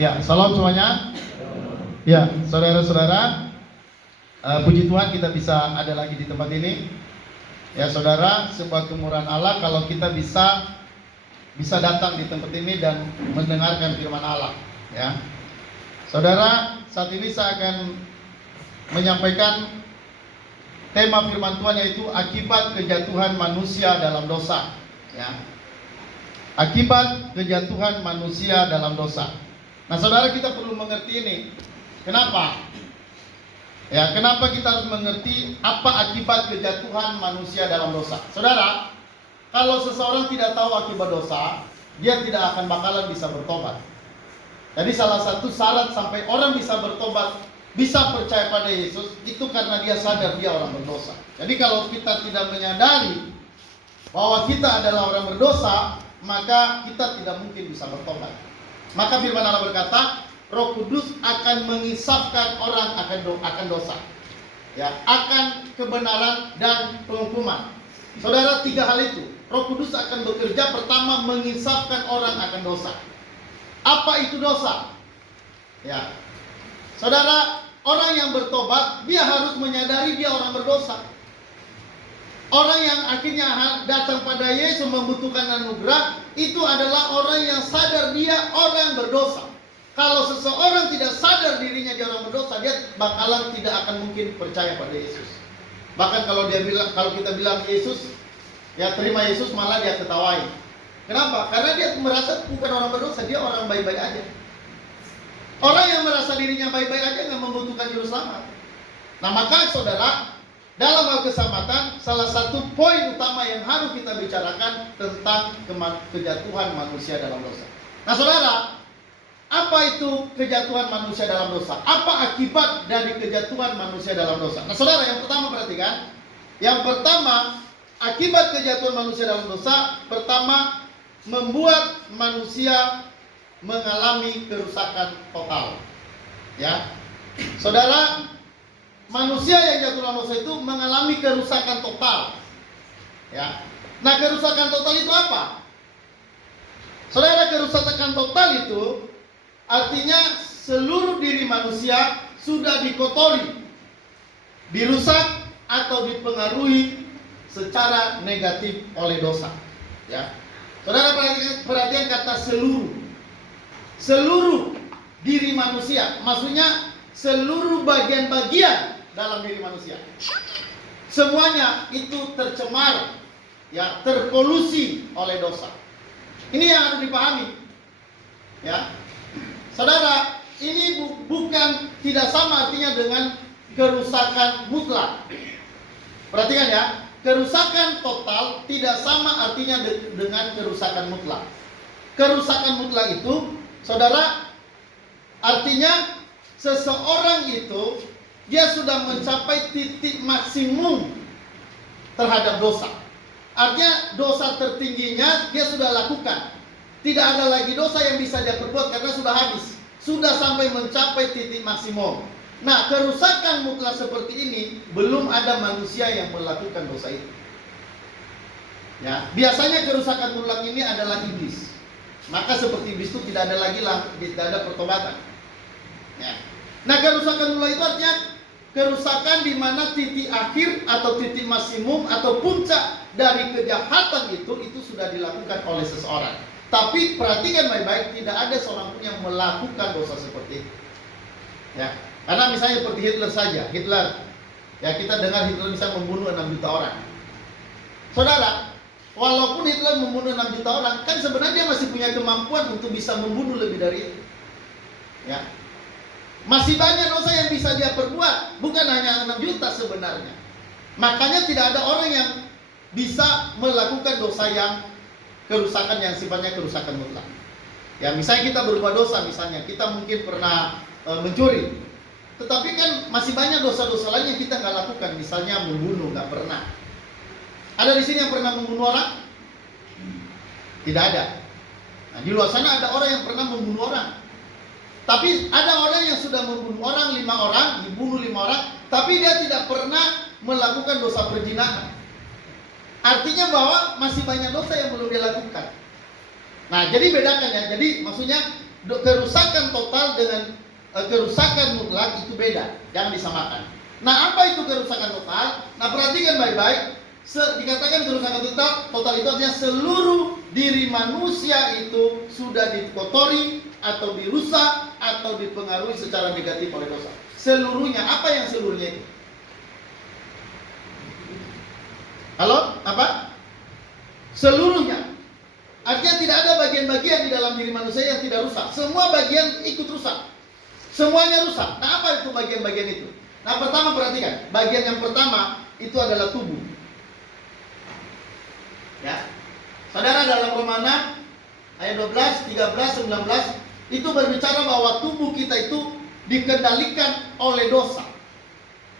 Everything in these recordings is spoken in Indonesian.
Ya, salam semuanya. Ya, saudara-saudara, puji Tuhan kita bisa ada lagi di tempat ini. Ya, saudara, sebuah kemurahan Allah kalau kita bisa datang di tempat ini dan mendengarkan firman Allah. Ya, saudara, saat ini saya akan menyampaikan tema firman Tuhan, yaitu akibat kejatuhan manusia dalam dosa. Ya, akibat kejatuhan manusia dalam dosa. Nah, saudara, kita perlu mengerti ini. Kenapa? Ya, kenapa kita harus mengerti apa akibat kejatuhan manusia dalam dosa? Saudara, kalau seseorang tidak tahu akibat dosa, dia tidak akan bakalan bisa bertobat. Jadi salah satu syarat sampai orang bisa bertobat, bisa percaya pada Yesus, itu karena dia sadar dia orang berdosa. Jadi kalau kita tidak menyadari bahwa kita adalah orang berdosa, maka kita tidak mungkin bisa bertobat. Maka firman Allah berkata, Roh Kudus akan mengisapkan orang akan dosa, ya, akan kebenaran dan penghukuman. Saudara, tiga hal itu Roh Kudus akan bekerja. Pertama, mengisapkan orang akan dosa. Apa itu dosa? Ya, saudara, orang yang bertobat dia harus menyadari dia orang berdosa. Orang yang akhirnya datang pada Yesus membutuhkan anugerah, itu adalah orang yang sadar dia orang berdosa. Kalau seseorang tidak sadar dirinya dia orang berdosa, dia bakalan tidak akan mungkin percaya pada Yesus. Bahkan kalau kita bilang Yesus, ya terima Yesus, malah dia ketawain. Kenapa? Karena dia merasa bukan orang berdosa, dia orang baik-baik aja. Orang yang merasa dirinya baik-baik aja nggak membutuhkan juru selamat. Nah, maka saudara, dalam hal keselamatan, salah satu poin utama yang harus kita bicarakan tentang kejatuhan manusia dalam dosa. Nah, saudara, apa itu kejatuhan manusia dalam dosa? Apa akibat dari kejatuhan manusia dalam dosa? Nah, saudara, yang pertama perhatikan. Yang pertama, akibat kejatuhan manusia dalam dosa, pertama, membuat manusia mengalami kerusakan total. Ya, saudara, manusia yang jatuh dalam dosa itu mengalami kerusakan total. Ya. Nah, kerusakan total itu apa? Saudara, kerusakan total itu artinya seluruh diri manusia sudah dikotori, dirusak atau dipengaruhi secara negatif oleh dosa. Ya. Saudara, perhatikan kata seluruh. Seluruh diri manusia, maksudnya seluruh bagian-bagian dalam diri manusia, semuanya itu tercemar, ya, terpolusi oleh dosa. Ini yang harus dipahami, ya, saudara. Ini bukan tidak sama artinya dengan kerusakan mutlak. Perhatikan ya, kerusakan total tidak sama artinya dengan kerusakan mutlak. Kerusakan mutlak itu, saudara, artinya seseorang itu dia sudah mencapai titik maksimum terhadap dosa. Artinya dosa tertingginya dia sudah lakukan. Tidak ada lagi dosa yang bisa dia perbuat karena sudah habis. Sudah sampai mencapai titik maksimum. Nah, kerusakan mutlak seperti ini belum ada manusia yang melakukan dosa itu. Ya, biasanya kerusakan mutlak ini adalah iblis. Maka seperti iblis itu tidak ada pertobatan. Ya. Nah, kerusakan mutlak itu artinya kerusakan di mana titik akhir atau titik maksimum atau puncak dari kejahatan itu sudah dilakukan oleh seseorang. Tapi perhatikan baik-baik, tidak ada seorang pun yang melakukan dosa seperti itu. Ya, karena misalnya seperti Hitler saja, ya, kita dengar Hitler bisa membunuh 6 juta orang. Saudara, walaupun Hitler membunuh 6 juta orang, kan sebenarnya dia masih punya kemampuan untuk bisa membunuh lebih dari itu. Ya. Masih banyak dosa yang bisa dia perbuat, bukan hanya 6 juta sebenarnya. Makanya tidak ada orang yang bisa melakukan dosa yang kerusakan yang sifatnya kerusakan mutlak. Ya, misalnya kita berbuat dosa, misalnya kita mungkin pernah mencuri, tetapi kan masih banyak dosa-dosa lain yang kita nggak lakukan. Misalnya membunuh, nggak pernah. Ada di sini yang pernah membunuh orang? Tidak ada. Nah, di luar sana ada orang yang pernah membunuh orang. Tapi ada orang yang sudah membunuh orang, 5 orang, dibunuh 5 orang, tapi dia tidak pernah melakukan dosa perzinahan. Artinya bahwa masih banyak dosa yang belum dia lakukan. Nah, jadi bedakan ya. Jadi maksudnya kerusakan total dengan kerusakan mutlak itu beda, jangan disamakan. Nah, apa itu kerusakan total? Nah, perhatikan baik-baik. Dikatakan kerusakan total itu artinya seluruh diri manusia itu sudah dikotori atau dirusak atau dipengaruhi secara negatif oleh dosa. Seluruhnya. Apa yang seluruhnya itu? Halo? Apa? Seluruhnya. Artinya tidak ada bagian-bagian di dalam diri manusia yang tidak rusak. Semua bagian ikut rusak. Semuanya rusak. Nah, apa itu bagian-bagian itu? Nah, pertama perhatikan. Bagian yang pertama itu adalah tubuh. Ya. Saudara, dalam Roma 6 ayat 12, 13, 19 itu berbicara bahwa tubuh kita itu dikendalikan oleh dosa.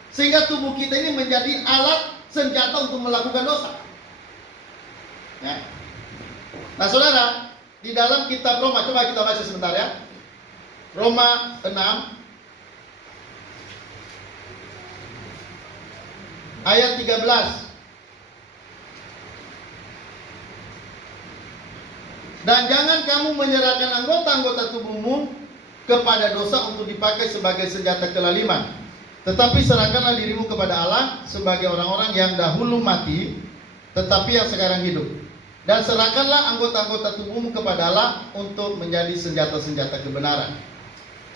Sehingga tubuh kita ini menjadi alat senjata untuk melakukan dosa. Ya. Nah, saudara, di dalam kitab Roma, coba kita baca sebentar ya. Roma 6 ayat 13. Dan jangan kamu menyerahkan anggota-anggota tubuhmu kepada dosa untuk dipakai sebagai senjata kelaliman. Tetapi serahkanlah dirimu kepada Allah sebagai orang-orang yang dahulu mati, tetapi yang sekarang hidup. Dan serahkanlah anggota-anggota tubuhmu kepada Allah untuk menjadi senjata-senjata kebenaran.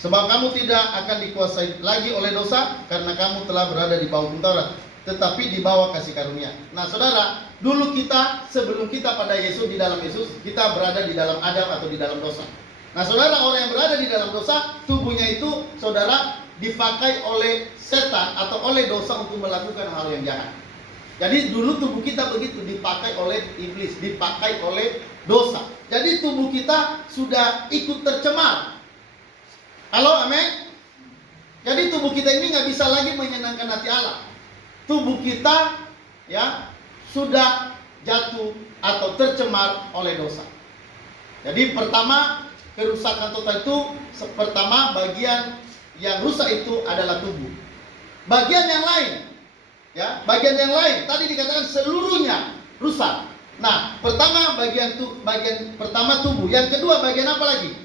Sebab kamu tidak akan dikuasai lagi oleh dosa, karena kamu telah berada di bawah Taurat, tetapi di bawah kasih karunia. Nah, saudara, dulu kita, sebelum kita pada Yesus, di dalam Yesus, kita berada di dalam Adam atau di dalam dosa. Nah, saudara, orang yang berada di dalam dosa, tubuhnya itu, saudara, dipakai oleh setan atau oleh dosa untuk melakukan hal yang jahat. Jadi dulu tubuh kita begitu, dipakai oleh iblis, dipakai oleh dosa. Jadi tubuh kita sudah ikut tercemar. Halo, amin. Jadi tubuh kita ini nggak bisa lagi menyenangkan hati Allah. Tubuh kita ya sudah jatuh atau tercemar oleh dosa. Jadi pertama, kerusakan total itu pertama, bagian yang rusak itu adalah tubuh. Bagian yang lain ya, bagian yang lain tadi dikatakan seluruhnya rusak. Nah, pertama bagian pertama tubuh, yang kedua bagian apa lagi?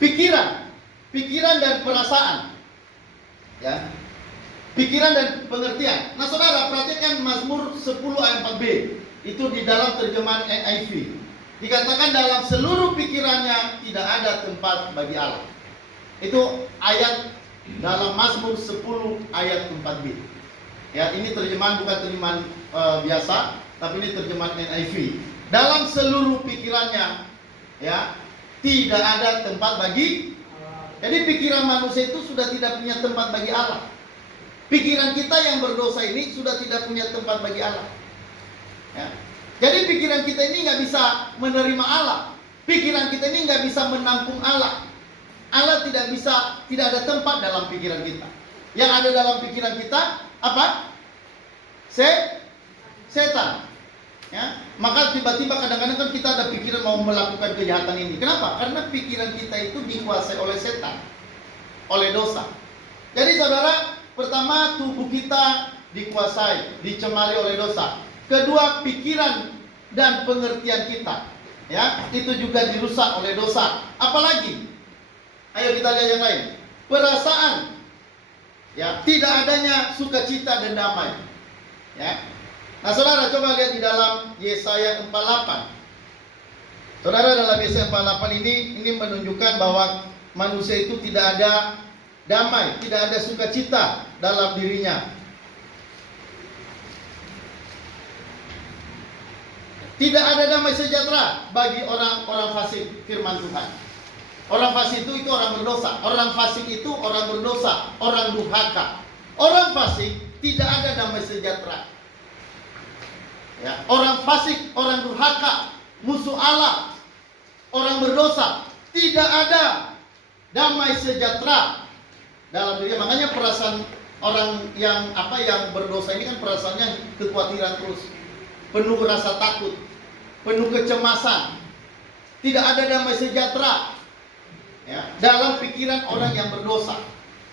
Pikiran dan perasaan. Ya. Pikiran dan pengertian. Nah, saudara, perhatikan Mazmur 10 ayat 4b. Itu di dalam terjemahan NIV. Dikatakan dalam seluruh pikirannya tidak ada tempat bagi Allah. Itu ayat dalam Mazmur 10 ayat 4b. Ya, ini terjemahan bukan terjemahan biasa, tapi ini terjemahan NIV. Dalam seluruh pikirannya ya tidak ada tempat bagi. Jadi pikiran manusia itu sudah tidak punya tempat bagi Allah. Pikiran kita yang berdosa ini sudah tidak punya tempat bagi Allah. Ya. Jadi pikiran kita ini nggak bisa menerima Allah. Pikiran kita ini nggak bisa menampung Allah. Allah tidak ada tempat dalam pikiran kita. Yang ada dalam pikiran kita apa? Setan. Ya. Maka tiba-tiba kadang-kadang kan kita ada pikiran mau melakukan kejahatan ini. Kenapa? Karena pikiran kita itu dikuasai oleh setan, oleh dosa. Jadi saudara, pertama, tubuh kita dikuasai, dicemari oleh dosa. Kedua, pikiran dan pengertian kita, ya, itu juga dirusak oleh dosa. Apalagi? Ayo kita lihat yang lain. Perasaan, ya, tidak adanya sukacita dan damai. Ya. Nah, saudara, coba lihat di dalam Yesaya 48. Saudara, dalam Yesaya 48 ini menunjukkan bahwa manusia itu tidak ada damai, tidak ada sukacita dalam dirinya. Tidak ada damai sejahtera bagi orang-orang fasik, firman Tuhan. Orang fasik itu orang berdosa. Orang fasik itu orang berdosa, orang durhaka. Orang fasik tidak ada damai sejahtera. Ya, orang fasik, orang durhaka, musuh Allah, orang berdosa, tidak ada damai sejahtera dalam diri. Makanya perasaan orang yang berdosa ini kan perasaannya kekhawatiran terus, penuh rasa takut, penuh kecemasan, tidak ada damai sejahtera ya, dalam pikiran orang yang berdosa.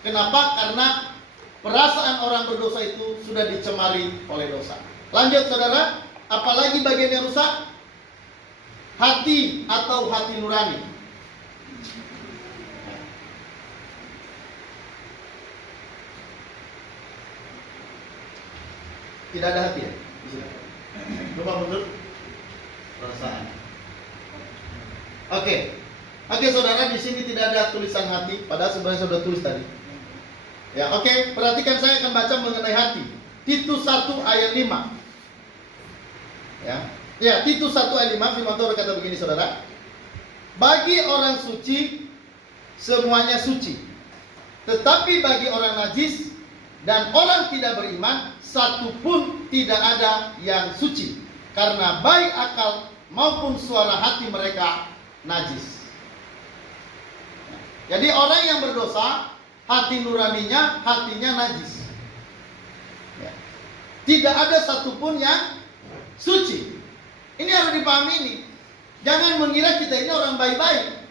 Kenapa? Karena perasaan orang berdosa itu sudah dicemari oleh dosa. Lanjut saudara, apalagi bagian yang rusak? Hati atau hati nurani. Tidak ada hati ya? Coba menurut perasaan. Oke, saudara, di sini tidak ada tulisan hati, padahal sebenarnya sudah tulis tadi. Ya, oke, perhatikan, saya akan baca mengenai hati. Titus 1 ayat 5. Ya, Titus 1 ayat 5, firman Tuhan berkata begini, saudara. Bagi orang suci semuanya suci, tetapi bagi orang najis dan orang tidak beriman satu pun tidak ada yang suci, karena baik akal maupun suara hati mereka najis. Jadi orang yang berdosa, hati nuraninya, hatinya najis. Tidak ada satupun yang suci. Ini harus dipahami ini. Jangan mengira kita ini orang baik-baik.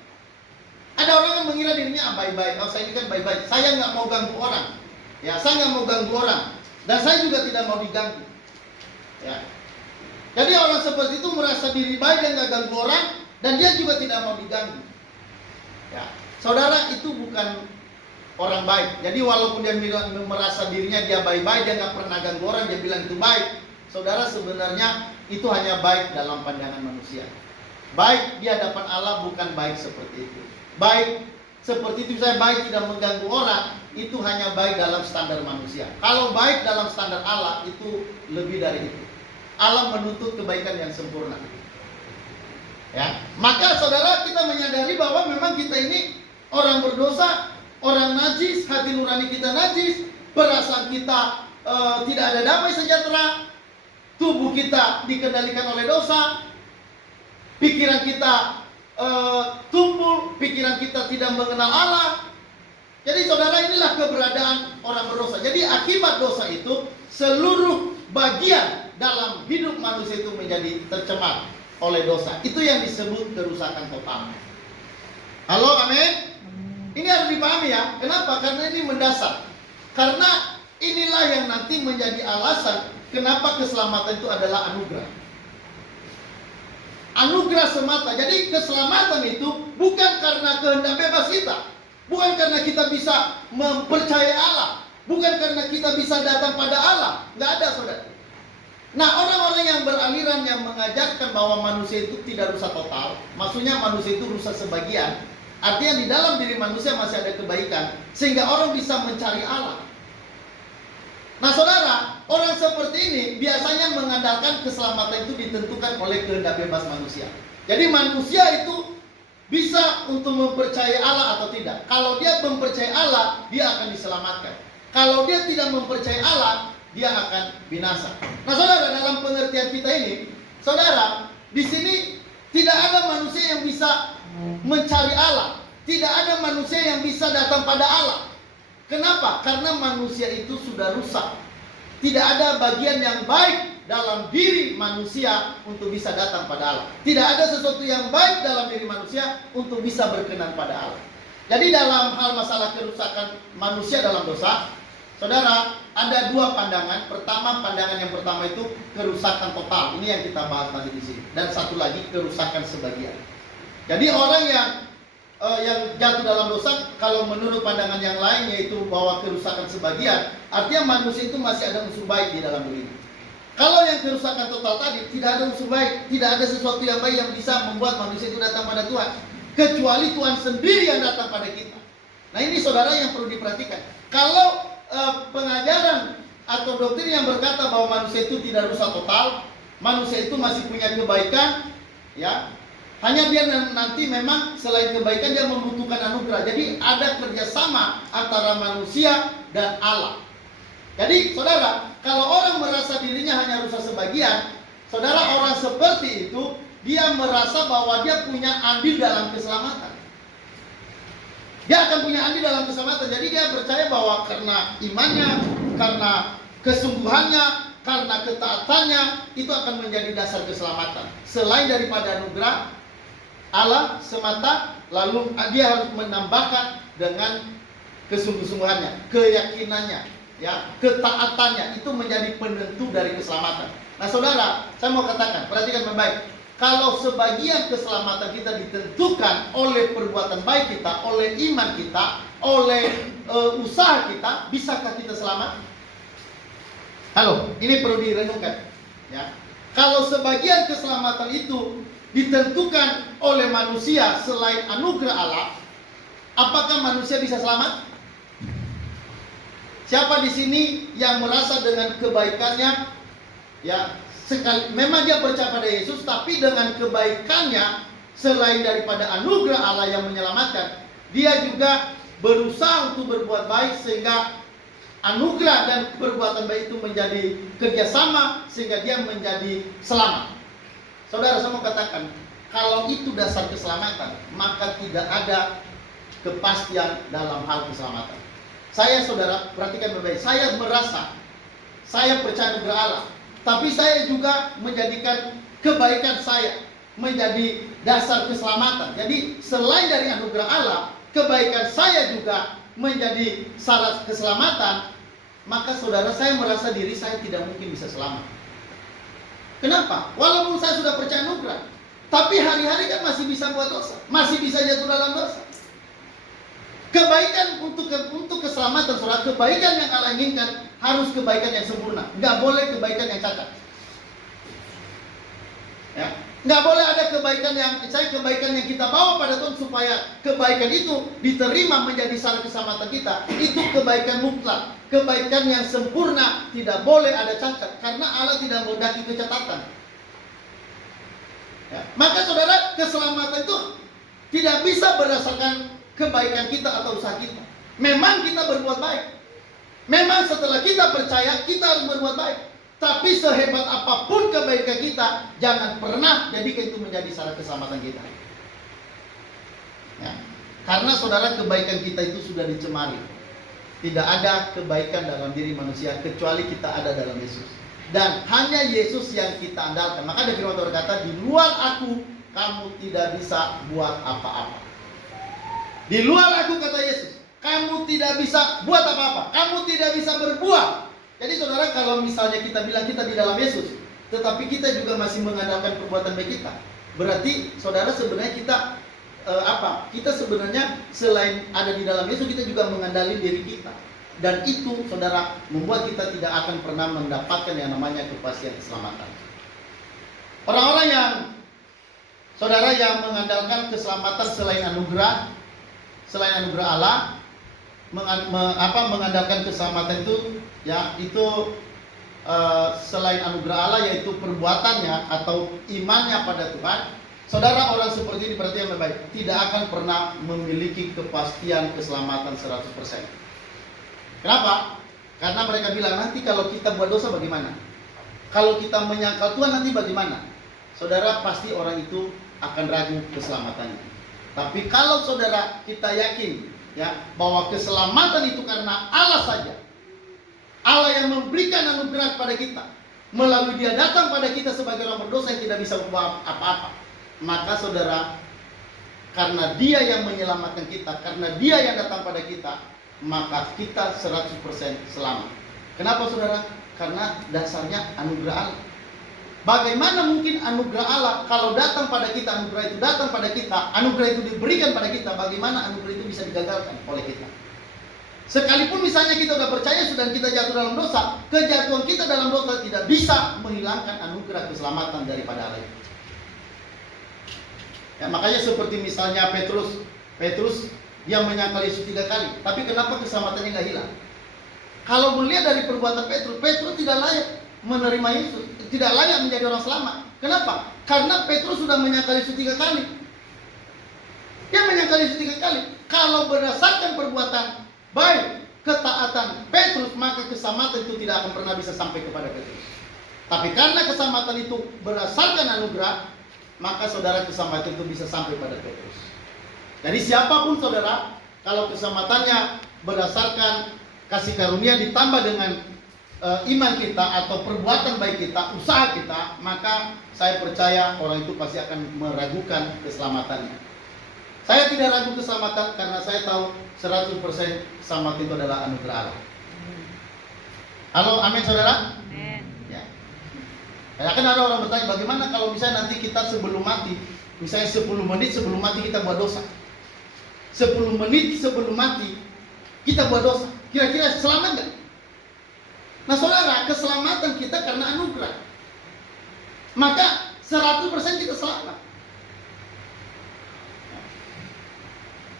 Ada orang yang mengira dirinya baik-baik. Kalau saya ini kan baik-baik. Saya nggak mau ganggu orang. Ya, saya nggak mau ganggu orang. Dan saya juga tidak mau diganggu. Ya. Jadi orang seperti itu merasa diri baik dan nggak ganggu orang, dan dia juga tidak mau diganggu. Ya. Saudara, itu bukan orang baik. Jadi walaupun dia merasa dirinya dia baik-baik, dia nggak pernah ganggu orang, dia bilang itu baik. Saudara, sebenarnya itu hanya baik dalam pandangan manusia. Baik di hadapan Allah bukan baik seperti itu. Baik seperti itu, saya baik tidak mengganggu orang, itu hanya baik dalam standar manusia. Kalau baik dalam standar Allah, itu lebih dari itu. Allah menuntut kebaikan yang sempurna. Ya, maka saudara, kita menyadari bahwa memang kita ini orang berdosa, orang najis, hati nurani kita najis, perasaan kita tidak ada damai sejahtera, tubuh kita dikendalikan oleh dosa, pikiran kita tumpul, pikiran kita tidak mengenal Allah. Jadi saudara, inilah keberadaan orang berdosa. Jadi akibat dosa itu, seluruh bagian dalam hidup manusia itu menjadi tercemar oleh dosa. Itu yang disebut kerusakan total. Halo, amin. Ini harus dipahami ya. Kenapa? Karena ini mendasar. Karena inilah yang nanti menjadi alasan kenapa keselamatan itu adalah anugerah. Anugerah semata. Jadi keselamatan itu bukan karena kehendak bebas kita, bukan karena kita bisa mempercayai Allah, bukan karena kita bisa datang pada Allah. Nggak ada, saudara. Nah, orang-orang yang beraliran yang mengajarkan bahwa manusia itu tidak rusak total, maksudnya manusia itu rusak sebagian, artinya di dalam diri manusia masih ada kebaikan, sehingga orang bisa mencari Allah. Nah, saudara, orang seperti ini biasanya mengandalkan keselamatan itu ditentukan oleh kehendak bebas manusia. Jadi manusia itu bisa untuk mempercayai Allah atau tidak. Kalau dia mempercayai Allah, dia akan diselamatkan. Kalau dia tidak mempercayai Allah, dia akan binasa. Nah, saudara, dalam pengertian kita ini, saudara, di sini tidak ada manusia yang bisa mencari Allah. Tidak ada manusia yang bisa datang pada Allah. Kenapa? Karena manusia itu sudah rusak. Tidak ada bagian yang baik dalam diri manusia untuk bisa datang pada Allah. Tidak ada sesuatu yang baik dalam diri manusia untuk bisa berkenan pada Allah. Jadi dalam hal masalah kerusakan manusia dalam dosa, saudara, ada dua pandangan. Pandangan yang pertama itu kerusakan total. Ini yang kita bahas nanti di sini. Dan satu lagi kerusakan sebagian. Jadi orang yang jatuh dalam dosa, kalau menurut pandangan yang lain yaitu bahwa kerusakan sebagian, artinya manusia itu masih ada unsur baik di dalam dirinya. Kalau yang kerusakan total tadi, tidak ada unsur baik, tidak ada sesuatu yang baik yang bisa membuat manusia itu datang pada Tuhan, kecuali Tuhan sendiri yang datang pada kita. Nah, ini saudara yang perlu diperhatikan. Kalau pengajaran atau doktrin yang berkata bahwa manusia itu tidak rusak total, manusia itu masih punya kebaikan, ya, hanya dia nanti memang selain kebaikan dia membutuhkan anugerah. Jadi ada kerjasama antara manusia dan Allah. Jadi saudara, kalau orang merasa dirinya hanya rusak sebagian, saudara, orang seperti itu dia merasa bahwa dia punya andil dalam keselamatan. Dia akan punya andil dalam keselamatan. Jadi dia percaya bahwa karena imannya, karena kesungguhannya, karena ketaatannya, itu akan menjadi dasar keselamatan. Selain daripada anugerah Allah semata, lalu dia harus menambahkan dengan kesungguh-sungguhannya, keyakinannya, ya, ketaatannya, itu menjadi penentu dari keselamatan. Nah, saudara, saya mau katakan, perhatikan baik-baik. Kalau sebagian keselamatan kita ditentukan oleh perbuatan baik kita, oleh iman kita, oleh usaha kita, bisakah kita selamat? Halo, ini perlu direnungkan. Ya. Kalau sebagian keselamatan itu ditentukan oleh manusia selain anugerah Allah, apakah manusia bisa selamat? Siapa di sini yang merasa dengan kebaikannya, ya sekali, memang dia percaya pada Yesus, tapi dengan kebaikannya selain daripada anugerah Allah yang menyelamatkan, dia juga berusaha untuk berbuat baik sehingga anugerah dan perbuatan baik itu menjadi kerjasama sehingga dia menjadi selamat. Saudara, saya mau katakan, kalau itu dasar keselamatan, maka tidak ada kepastian dalam hal keselamatan. Saya, saudara, perhatikan baik-baik. Saya merasa, saya percaya anugerah Allah, tapi saya juga menjadikan kebaikan saya menjadi dasar keselamatan. Jadi selain dari anugerah Allah, kebaikan saya juga menjadi syarat keselamatan. Maka saudara, saya merasa diri saya tidak mungkin bisa selamat. Kenapa? Walaupun saya sudah percaya anugerah, tapi hari-hari kan masih bisa buat dosa, masih bisa jatuh dalam dosa. Kebaikan untuk keselamatan, saudara, kebaikan yang Allah inginkan harus kebaikan yang sempurna. Nggak boleh kebaikan yang cacat. Ya, nggak boleh ada kebaikan yang kita bawa pada Tuhan supaya kebaikan itu diterima menjadi syarat keselamatan kita. Itu kebaikan mutlak, kebaikan yang sempurna, tidak boleh ada cacat, karena Allah tidak menghendaki kecacatan. Ya, maka saudara, keselamatan itu tidak bisa berdasarkan kebaikan kita atau usaha kita. Memang kita berbuat baik, memang setelah kita percaya kita harus berbuat baik. Tapi sehebat apapun kebaikan kita, jangan pernah jadikan itu menjadi syarat keselamatan kita. Ya. Karena saudara, kebaikan kita itu sudah dicemari. Tidak ada kebaikan dalam diri manusia kecuali kita ada dalam Yesus. Dan hanya Yesus yang kita andalkan. Maka ada firman Tuhan berkata, di luar aku, kamu tidak bisa buat apa-apa. Di luar aku, kata Yesus, kamu tidak bisa buat apa-apa. Kamu tidak bisa berbuat. Jadi saudara, kalau misalnya kita bilang kita di dalam Yesus, tetapi kita juga masih mengandalkan perbuatan baik kita, berarti saudara sebenarnya kita kita sebenarnya selain ada di dalam Yesus, kita juga mengandalkan diri kita. Dan itu saudara membuat kita tidak akan pernah mendapatkan yang namanya kepastian keselamatan. Orang-orang yang saudara yang mengandalkan keselamatan selain anugerah Allah, mengandalkan keselamatan itu, ya itu selain anugerah Allah, yaitu perbuatannya atau imannya pada Tuhan. Saudara, orang seperti ini berarti yang baik tidak akan pernah memiliki kepastian keselamatan 100%. Kenapa? Karena mereka bilang, nanti kalau kita buat dosa bagaimana? Kalau kita menyangkal Tuhan nanti bagaimana? Saudara, pasti orang itu akan ragu keselamatannya. Tapi kalau saudara kita yakin, ya, bahwa keselamatan itu karena Allah saja, Allah yang memberikan anugerah kepada kita, melalui Dia datang pada kita sebagai orang berdosa yang tidak bisa berbuat apa-apa, maka saudara, karena Dia yang menyelamatkan kita, karena Dia yang datang pada kita, maka kita 100% selamat. Kenapa saudara? Karena dasarnya anugerah Allah. Bagaimana mungkin anugerah Allah kalau datang pada kita, anugerah itu datang pada kita, anugerah itu diberikan pada kita, bagaimana anugerah itu bisa digagalkan oleh kita? Sekalipun misalnya kita sudah percaya dan kita jatuh dalam dosa, kejatuhan kita dalam dosa tidak bisa menghilangkan anugerah keselamatan daripada Allah. Ya, makanya seperti misalnya Petrus dia menyangkal Yesus 3 kali, tapi kenapa keselamatannya nggak hilang? Kalau melihat dari perbuatan Petrus tidak layak menerima Yesus, tidak layak menjadi orang selamat. Kenapa? Karena Petrus sudah menyangkal Yesus 3 kali. Dia menyangkal Yesus 3 kali. Kalau berdasarkan perbuatan baik, ketaatan Petrus, maka keselamatan itu tidak akan pernah bisa sampai kepada Petrus. Tapi karena keselamatan itu berdasarkan anugerah, maka saudara, keselamatan itu bisa sampai pada Petrus. Jadi siapapun saudara, kalau keselamatannya berdasarkan kasih karunia ditambah dengan iman kita atau perbuatan baik kita, usaha kita, maka saya percaya orang itu pasti akan meragukan keselamatannya. Saya tidak ragu keselamatan karena saya tahu 100% keselamatan itu adalah anugerah Allah. Halo, amin saudara? Amin. Ya. Kan ada orang bertanya, bagaimana kalau misalnya nanti kita sebelum mati, misalnya 10 menit sebelum mati kita buat dosa, 10 menit sebelum mati kita buat dosa, kira-kira selamat nggak? Nah saudara, keselamatan kita karena anugerah. Maka 100% kita selamat.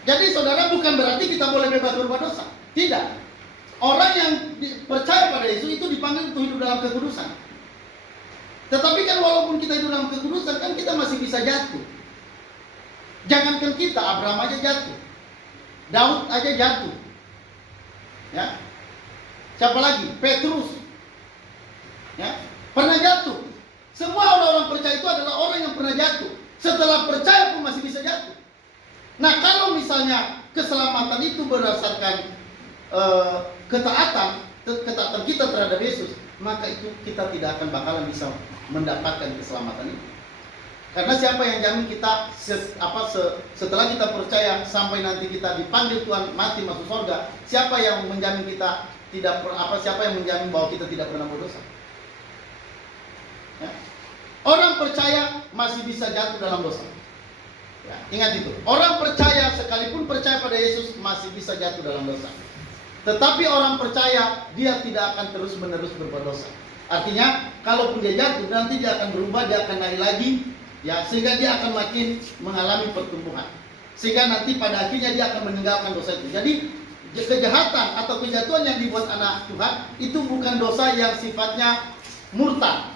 Jadi saudara, bukan berarti kita boleh bebas berbuat dosa. Tidak. Orang yang percaya pada Yesus itu dipanggil untuk hidup dalam kekudusan. Tetapi kan walaupun kita hidup dalam kekudusan, kan kita masih bisa jatuh. Jangankan kita, Abraham aja jatuh. Daud aja jatuh. Ya. Siapa lagi? Petrus. Ya, pernah jatuh. Semua orang-orang percaya itu adalah orang yang pernah jatuh. Setelah percaya pun masih bisa jatuh. Nah, kalau misalnya keselamatan itu berdasarkan ketaatan kita terhadap Yesus, maka itu kita tidak akan bakalan bisa mendapatkan keselamatan itu. Karena siapa yang jamin kita setelah kita percaya sampai nanti kita dipanggil Tuhan mati masuk surga? Siapa yang menjamin kita siapa yang menjamin bahwa kita tidak pernah berdosa? Ya. Orang percaya masih bisa jatuh dalam dosa. Ya, ingat itu. Orang percaya sekalipun percaya pada Yesus masih bisa jatuh dalam dosa. Tetapi orang percaya dia tidak akan terus-menerus berbuat dosa. Artinya, kalaupun dia jatuh, nanti dia akan berubah, dia akan naik lagi, ya, sehingga dia akan makin mengalami pertumbuhan. Sehingga nanti pada akhirnya dia akan meninggalkan dosa itu. Jadi, kejahatan atau kejatuhan yang dibuat anak Tuhan itu bukan dosa yang sifatnya murtad,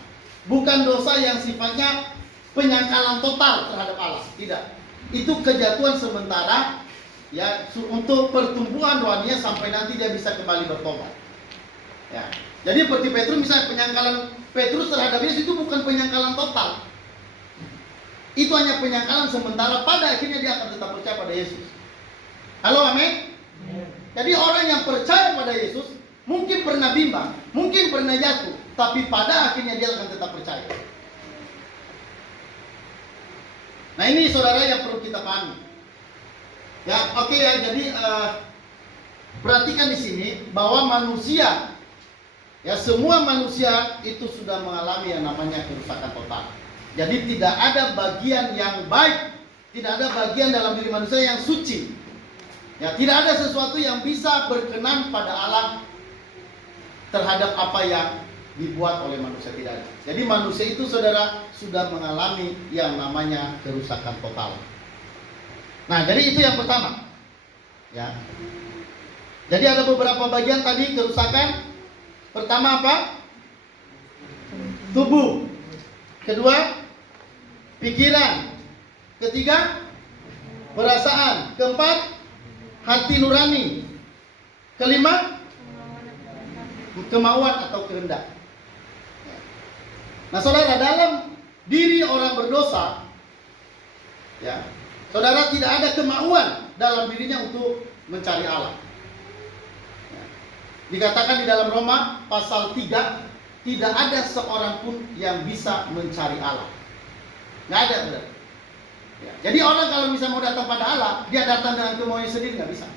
bukan dosa yang sifatnya penyangkalan total terhadap Allah. Tidak. Itu kejatuhan sementara, ya, untuk pertumbuhan rohaninya sampai nanti dia bisa kembali bertobat. Ya. Jadi seperti Petrus, misalnya penyangkalan Petrus terhadap Yesus itu bukan penyangkalan total. Itu hanya penyangkalan sementara, pada akhirnya dia akan tetap percaya pada Yesus. Halo, amin? Jadi orang yang percaya pada Yesus mungkin pernah bimbang, mungkin pernah jatuh, tapi pada akhirnya dia akan tetap percaya. Nah, ini saudara yang perlu kita pahami. Ya, oke ya. Jadi perhatikan di sini bahwa manusia, ya, semua manusia itu sudah mengalami yang namanya kerusakan total. Jadi tidak ada bagian yang baik, tidak ada bagian dalam diri manusia yang suci. Ya, tidak ada sesuatu yang bisa berkenan pada Allah terhadap apa yang dibuat oleh manusia, tidak ada. Jadi manusia itu saudara sudah mengalami yang namanya kerusakan total. Nah, jadi itu yang pertama. Ya. Jadi ada beberapa bagian tadi kerusakan. Pertama apa? Tubuh. Kedua, pikiran. Ketiga, perasaan. Keempat, hati nurani. Kelima, kemauan atau kehendak. Nah, saudara, dalam diri orang berdosa, ya, saudara, tidak ada kemauan dalam dirinya untuk mencari Allah. Ya. Dikatakan di dalam Roma pasal 3, tidak ada seorang pun yang bisa mencari Allah. Nggak ada, saudara. Ya. Jadi orang kalau misalnya mau datang pada Allah, dia datang dengan kemauannya sendiri, nggak bisa.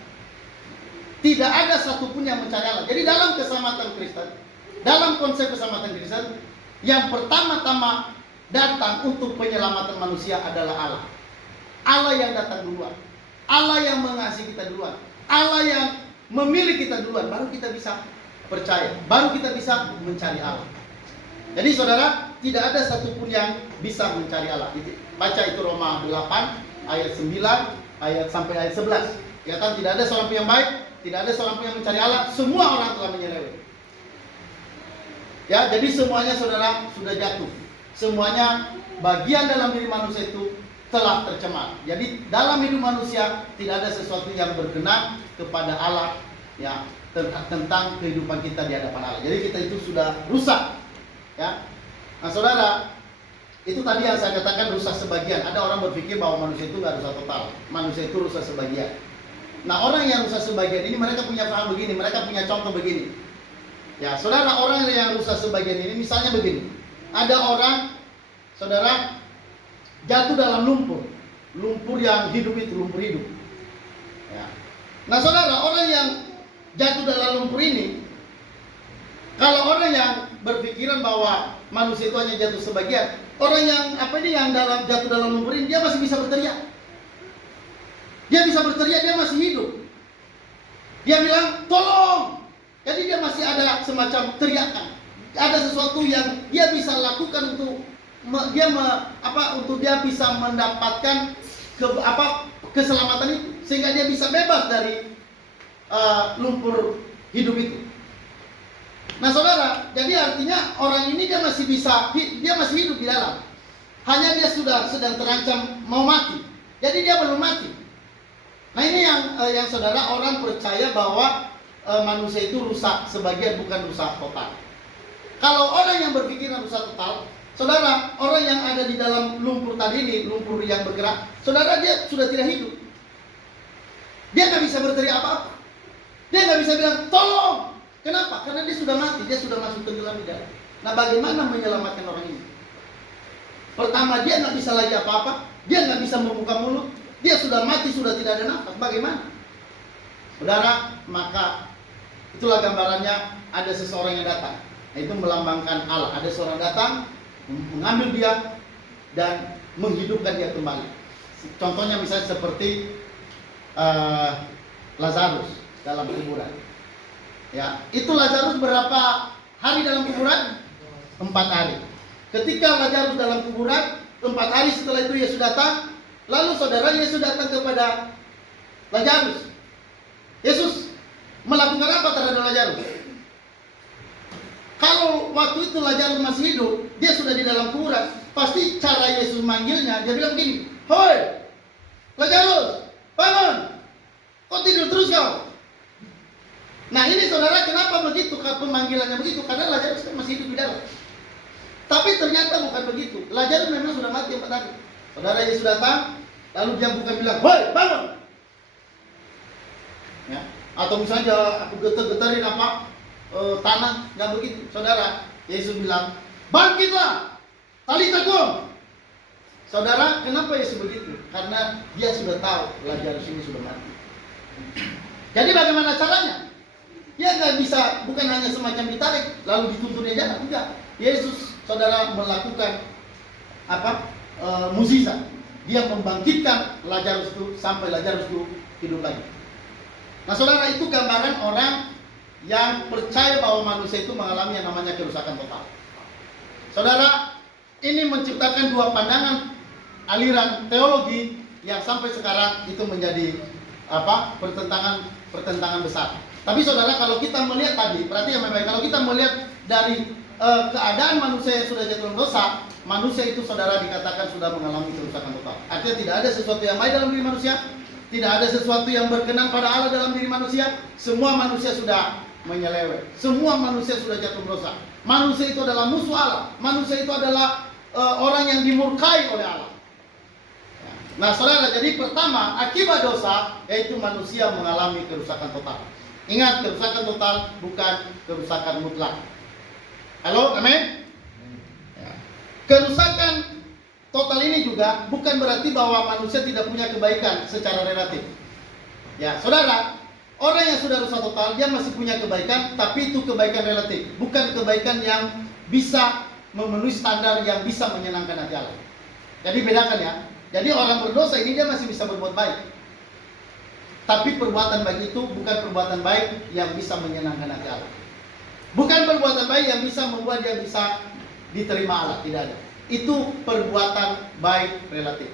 Tidak ada satupun yang mencari Allah. Jadi dalam keselamatan Kristen, dalam konsep keselamatan Kristen, yang pertama-tama datang untuk penyelamatan manusia adalah Allah. Allah yang datang duluan, Allah yang mengasihi kita duluan, Allah yang memilih kita duluan, baru kita bisa percaya, baru kita bisa mencari Allah. Jadi saudara, tidak ada satupun yang bisa mencari Allah. Baca itu Roma 8 ayat 9 sampai ayat 11. Ya kan, tidak ada seorang pun yang baik, tidak ada seorang pun yang mencari Allah, semua orang telah menyeleweng. Ya, jadi semuanya saudara sudah jatuh. Semuanya bagian dalam diri manusia itu telah tercemar. Jadi dalam hidup manusia tidak ada sesuatu yang berkenan kepada Allah, ya, tentang kehidupan kita di hadapan Allah. Jadi kita itu sudah rusak. Ya. Nah, saudara, itu tadi yang saya katakan rusak sebagian. Ada orang berpikir bahwa manusia itu nggak rusak total. Manusia itu rusak sebagian. Nah, orang yang rusak sebagian ini mereka punya paham begini, mereka punya contoh begini. Ya, saudara, orang yang rusak sebagian ini misalnya begini. Ada orang, saudara, jatuh dalam lumpur. Lumpur yang hidup itu, lumpur hidup. Ya. Nah, saudara, orang yang jatuh dalam lumpur ini, kalau orang yang berpikiran bahwa manusia itu hanya jatuh sebagian, orang yang jatuh dalam lumpur ini, dia masih bisa berteriak. Dia bisa berteriak, dia masih hidup. Dia bilang, tolong. Jadi dia masih ada semacam teriakan. Ada sesuatu yang dia bisa lakukan untuk untuk dia bisa mendapatkan keselamatan itu, sehingga dia bisa bebas dari lumpur hidup itu. Nah saudara, jadi artinya orang ini dia masih hidup di dalam. Hanya dia sudah sedang terancam mau mati. Jadi dia belum mati. Nah ini yang saudara, orang percaya bahwa manusia itu rusak sebagian, bukan rusak total. Kalau orang yang berpikiran rusak total, saudara, orang yang ada di dalam lumpur tadi ini, lumpur yang bergerak, saudara, dia sudah tidak hidup. Dia nggak bisa berteriak apa-apa. Dia nggak bisa bilang tolong. Kenapa? Karena dia sudah mati, dia sudah masuk tenggelam di dalam. Nah, bagaimana menyelamatkan orang ini? Pertama, dia nggak bisa lagi apa-apa. Dia nggak bisa membuka mulut. Dia sudah mati, sudah tidak ada nafas. Bagaimana? Saudara, maka itulah gambarannya, ada seseorang yang datang. Itu melambangkan Allah. Ada seorang datang, mengambil dia dan menghidupkan dia kembali. Contohnya misalnya seperti Lazarus dalam kuburan. Ya, itu Lazarus berapa hari dalam kuburan? 4 hari. Ketika Lazarus dalam kuburan, 4 hari setelah itu Yesus datang. Lalu saudara, Yesus datang kepada Lazarus. Yesus melakukan apa terhadap Lazarus? Kalau waktu itu Lazarus masih hidup, dia sudah di dalam kuburan, pasti cara Yesus manggilnya, dia bilang begini, "Hoi, Lazarus, bangun! Kok tidur terus kau?" Nah ini saudara, kenapa begitu? Pemanggilannya begitu, karena Lazarus masih hidup di dalam. Tapi ternyata bukan begitu. Lazarus memang sudah mati 4 hari. Saudara, Yesus datang, lalu dia bukan bilang, "Hoi, bangun!" Ya. Atau misalnya aku getar-getarin tanah, nggak begitu. Saudara, Yesus bilang, "Bangkitlah, talita kum." Saudara, kenapa Yesus begitu? Karena dia sudah tahu Lazarus ini sudah mati. Jadi bagaimana caranya? Dia nggak bisa, bukan hanya semacam ditarik lalu dituntun dia jalan, enggak. Yesus, saudara, melakukan mukjizat. Dia membangkitkan Lazarus itu sampai Lazarus itu hidup lagi. Nah saudara, itu gambaran orang yang percaya bahwa manusia itu mengalami yang namanya kerusakan total. Saudara, ini menciptakan dua pandangan aliran teologi yang sampai sekarang itu menjadi pertentangan besar. Tapi saudara, kalau kita melihat tadi, berarti yang baik, kalau kita melihat dari keadaan manusia yang sudah jatuh dalam dosa, manusia itu saudara dikatakan sudah mengalami kerusakan total. Artinya tidak ada sesuatu yang baik dalam diri manusia, tidak ada sesuatu yang berkenan pada Allah dalam diri manusia. Semua manusia sudah menyeleweng. Semua manusia sudah jatuh dosa. Manusia itu adalah musuh Allah. Manusia itu adalah orang yang dimurkai oleh Allah. Nah saudara, jadi pertama akibat dosa yaitu manusia mengalami kerusakan total. Ingat, kerusakan total bukan kerusakan mutlak. Halo, amin? Ya. Kerusakan total ini juga bukan berarti bahwa manusia tidak punya kebaikan secara relatif. Ya, saudara, orang yang sudah rusak total dia masih punya kebaikan, tapi itu kebaikan relatif, bukan kebaikan yang bisa memenuhi standar yang bisa menyenangkan hati Allah. Jadi bedakan ya. Jadi orang berdosa ini dia masih bisa berbuat baik. Tapi perbuatan baik itu bukan perbuatan baik yang bisa menyenangkan hati Allah. Bukan perbuatan baik yang bisa membuat dia bisa diterima Allah, tidak ada. Itu perbuatan baik relatif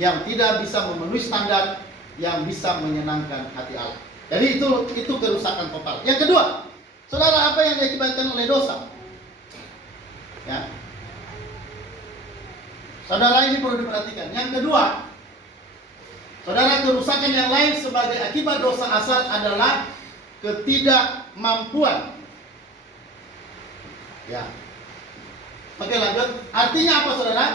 yang tidak bisa memenuhi standar yang bisa menyenangkan hati Allah. Jadi itu kerusakan total. Yang kedua, saudara, apa yang diakibatkan oleh dosa? Ya. Saudara, ini perlu diperhatikan. Yang kedua, saudara, kerusakan yang lain sebagai akibat dosa asal adalah ketidakmampuan. Ya. Oke, lanjut. Artinya apa, saudara?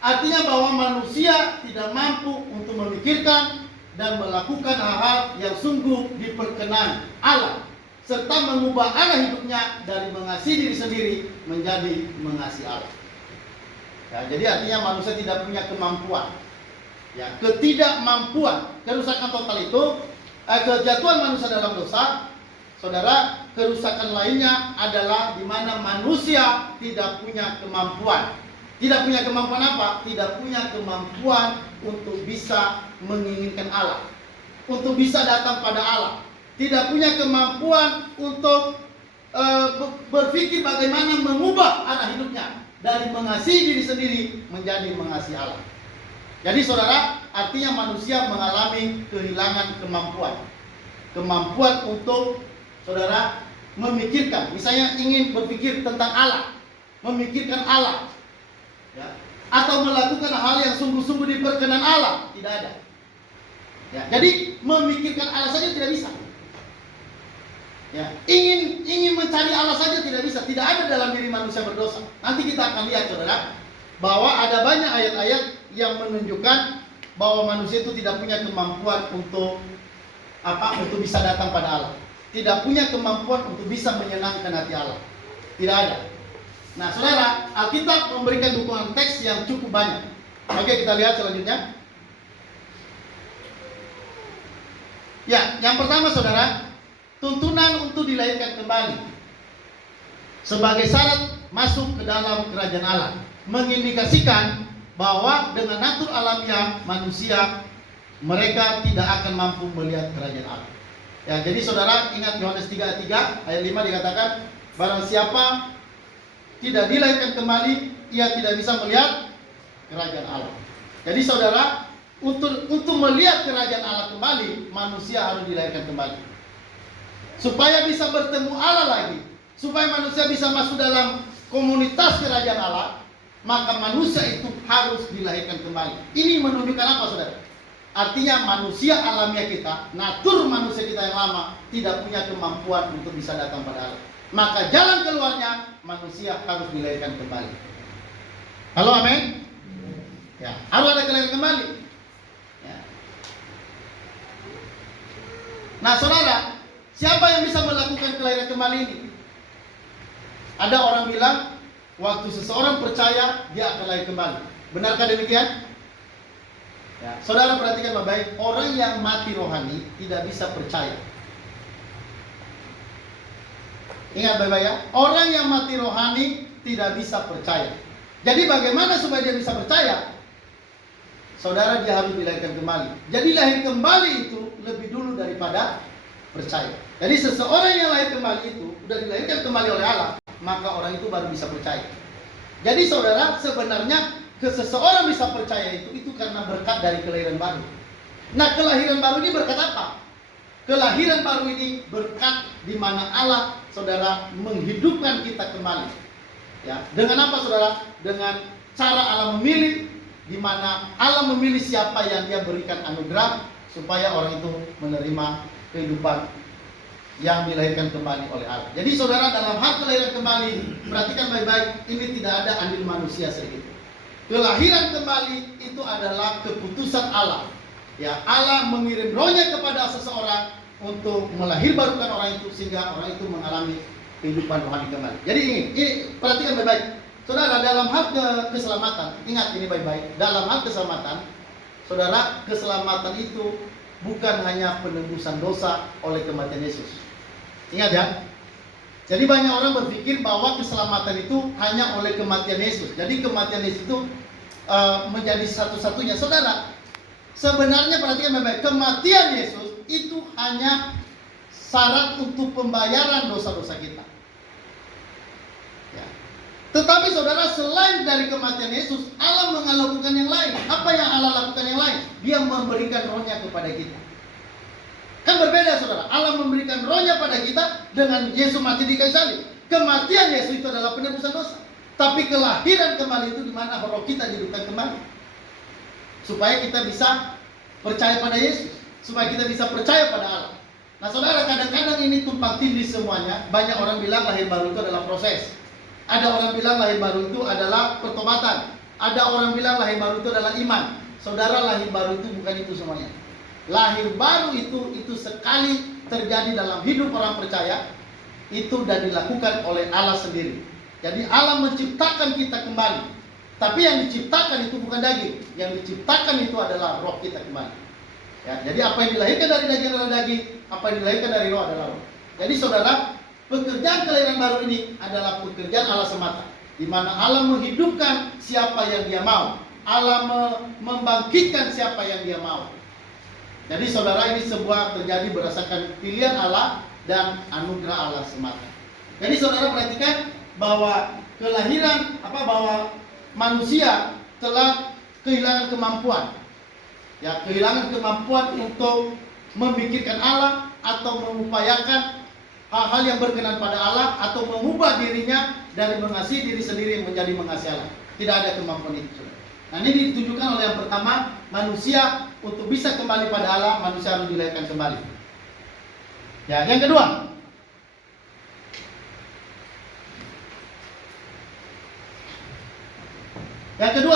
Artinya bahwa manusia tidak mampu untuk memikirkan dan melakukan hal-hal yang sungguh diperkenan Allah, serta mengubah arah hidupnya dari mengasihi diri sendiri menjadi mengasihi Allah. Ya, jadi artinya manusia tidak punya kemampuan. Ya, ketidakmampuan, kerusakan total itu kejatuhan manusia dalam dosa. Saudara, kerusakan lainnya adalah di mana manusia tidak punya kemampuan. Tidak punya kemampuan apa? Tidak punya kemampuan untuk bisa menginginkan Allah, untuk bisa datang pada Allah, tidak punya kemampuan untuk berpikir bagaimana mengubah arah hidupnya dari mengasihi diri sendiri menjadi mengasihi Allah. Jadi saudara, artinya manusia mengalami kehilangan kemampuan untuk saudara memikirkan, misalnya ingin berpikir tentang Allah, memikirkan Allah, ya, atau melakukan hal yang sungguh-sungguh diperkenan Allah, tidak ada. Ya, jadi memikirkan Allah saja tidak bisa. Ya, ingin mencari Allah saja tidak bisa, tidak ada dalam diri manusia berdosa. Nanti kita akan lihat saudara, bahwa ada banyak ayat-ayat yang menunjukkan bahwa manusia itu tidak punya kemampuan untuk untuk bisa datang pada Allah. Tidak punya kemampuan untuk bisa menyenangkan hati Allah. Tidak ada. Nah saudara, Alkitab memberikan dukungan teks yang cukup banyak. Oke, kita lihat selanjutnya. Ya, yang pertama saudara, tuntunan untuk dilahirkan kembali sebagai syarat masuk ke dalam kerajaan Allah, mengindikasikan bahwa dengan natur alamiah manusia, mereka tidak akan mampu melihat kerajaan Allah. Ya, jadi saudara ingat Yohanes 3:3 ayat 5 dikatakan, barang siapa tidak dilahirkan kembali, ia tidak bisa melihat kerajaan Allah. Jadi saudara, untuk melihat kerajaan Allah kembali, manusia harus dilahirkan kembali. Supaya bisa bertemu Allah lagi, supaya manusia bisa masuk dalam komunitas kerajaan Allah, maka manusia itu harus dilahirkan kembali. Ini menunjukkan apa saudara? Artinya manusia alamiah kita, natur manusia kita yang lama, tidak punya kemampuan untuk bisa datang pada Allah. Maka jalan keluarnya, manusia harus dilahirkan kembali. Halo, amin? Ya, harus ada kelahiran kembali. Ya. Nah saudara, siapa yang bisa melakukan kelahiran kembali ini? Ada orang bilang, waktu seseorang percaya, dia akan lahir kembali. Benarkah demikian? Ya, saudara perhatikan baik-baik, orang yang mati rohani tidak bisa percaya. Ingat baik-baik ya, orang yang mati rohani tidak bisa percaya. Jadi bagaimana supaya dia bisa percaya? Saudara, dia harus dilahirkan kembali. Jadi lahir kembali itu lebih dulu daripada percaya. Jadi seseorang yang lahir kembali itu sudah dilahirkan kembali oleh Allah, maka orang itu baru bisa percaya. Jadi saudara, sebenarnya seseorang bisa percaya itu karena berkat dari kelahiran baru. Nah, kelahiran baru ini berkat apa? Kelahiran baru ini berkat di mana Allah, saudara, menghidupkan kita kembali. Ya, dengan apa saudara? Dengan cara Allah memilih, di mana Allah memilih siapa yang Dia berikan anugerah supaya orang itu menerima kehidupan yang dilahirkan kembali oleh Allah. Jadi saudara, dalam hal kelahiran kembali, perhatikan baik-baik, ini tidak ada andil manusia sedikit. Kelahiran kembali itu adalah keputusan Allah. Ya, Allah mengirim rohnya kepada seseorang untuk melahirbarukan orang itu sehingga orang itu mengalami kehidupan rohani kembali. Jadi ini perhatikan baik-baik. Saudara, dalam hal keselamatan, ingat ini baik-baik. Dalam hal keselamatan, saudara, keselamatan itu bukan hanya penebusan dosa oleh kematian Yesus. Ingat ya. Jadi banyak orang berpikir bahwa keselamatan itu hanya oleh kematian Yesus. Jadi kematian Yesus itu menjadi satu-satunya. Saudara, sebenarnya perhatikan baik-baik, kematian Yesus itu hanya syarat untuk pembayaran dosa-dosa kita. Ya. Tetapi saudara, selain dari kematian Yesus, Allah melakukan yang lain. Apa yang Allah lakukan yang lain? Dia memberikan rohnya kepada kita. Kan berbeda saudara, Allah memberikan rohnya pada kita dengan Yesus mati di kayu salib. Kematian Yesus itu adalah penebusan dosa. Tapi kelahiran kembali itu di mana roh kita dihidupkan kembali. Supaya kita bisa percaya pada Yesus. Supaya kita bisa percaya pada Allah. Nah saudara, kadang-kadang ini tumpang tindih semuanya. Banyak orang bilang lahir baru itu adalah proses. Ada orang bilang lahir baru itu adalah pertobatan. Ada orang bilang lahir baru itu adalah iman. Saudara, lahir baru itu bukan itu semuanya. Lahir baru itu sekali terjadi dalam hidup orang percaya, itu dan dilakukan oleh Allah sendiri. Jadi Allah menciptakan kita kembali. Tapi yang diciptakan itu bukan daging. Yang diciptakan itu adalah roh kita kembali. Ya, jadi apa yang dilahirkan dari daging adalah daging, apa yang dilahirkan dari roh adalah roh. Jadi saudara, pekerjaan kelahiran baru ini adalah pekerjaan Allah semata, di mana Allah menghidupkan siapa yang Dia mau. Allah membangkitkan siapa yang Dia mau. Jadi saudara, ini sebuah terjadi berdasarkan pilihan Allah dan anugerah Allah semata. Jadi saudara perhatikan bahwa bahwa manusia telah kehilangan kemampuan. Ya, kehilangan kemampuan untuk memikirkan Allah atau mengupayakan hal-hal yang berkenan pada Allah atau mengubah dirinya dari mengasihi diri sendiri menjadi mengasihi Allah. Tidak ada kemampuan itu. Nah, ini ditunjukkan oleh yang pertama, manusia untuk bisa kembali pada Allah, manusia harus dilahirkan kembali. Ya, yang kedua,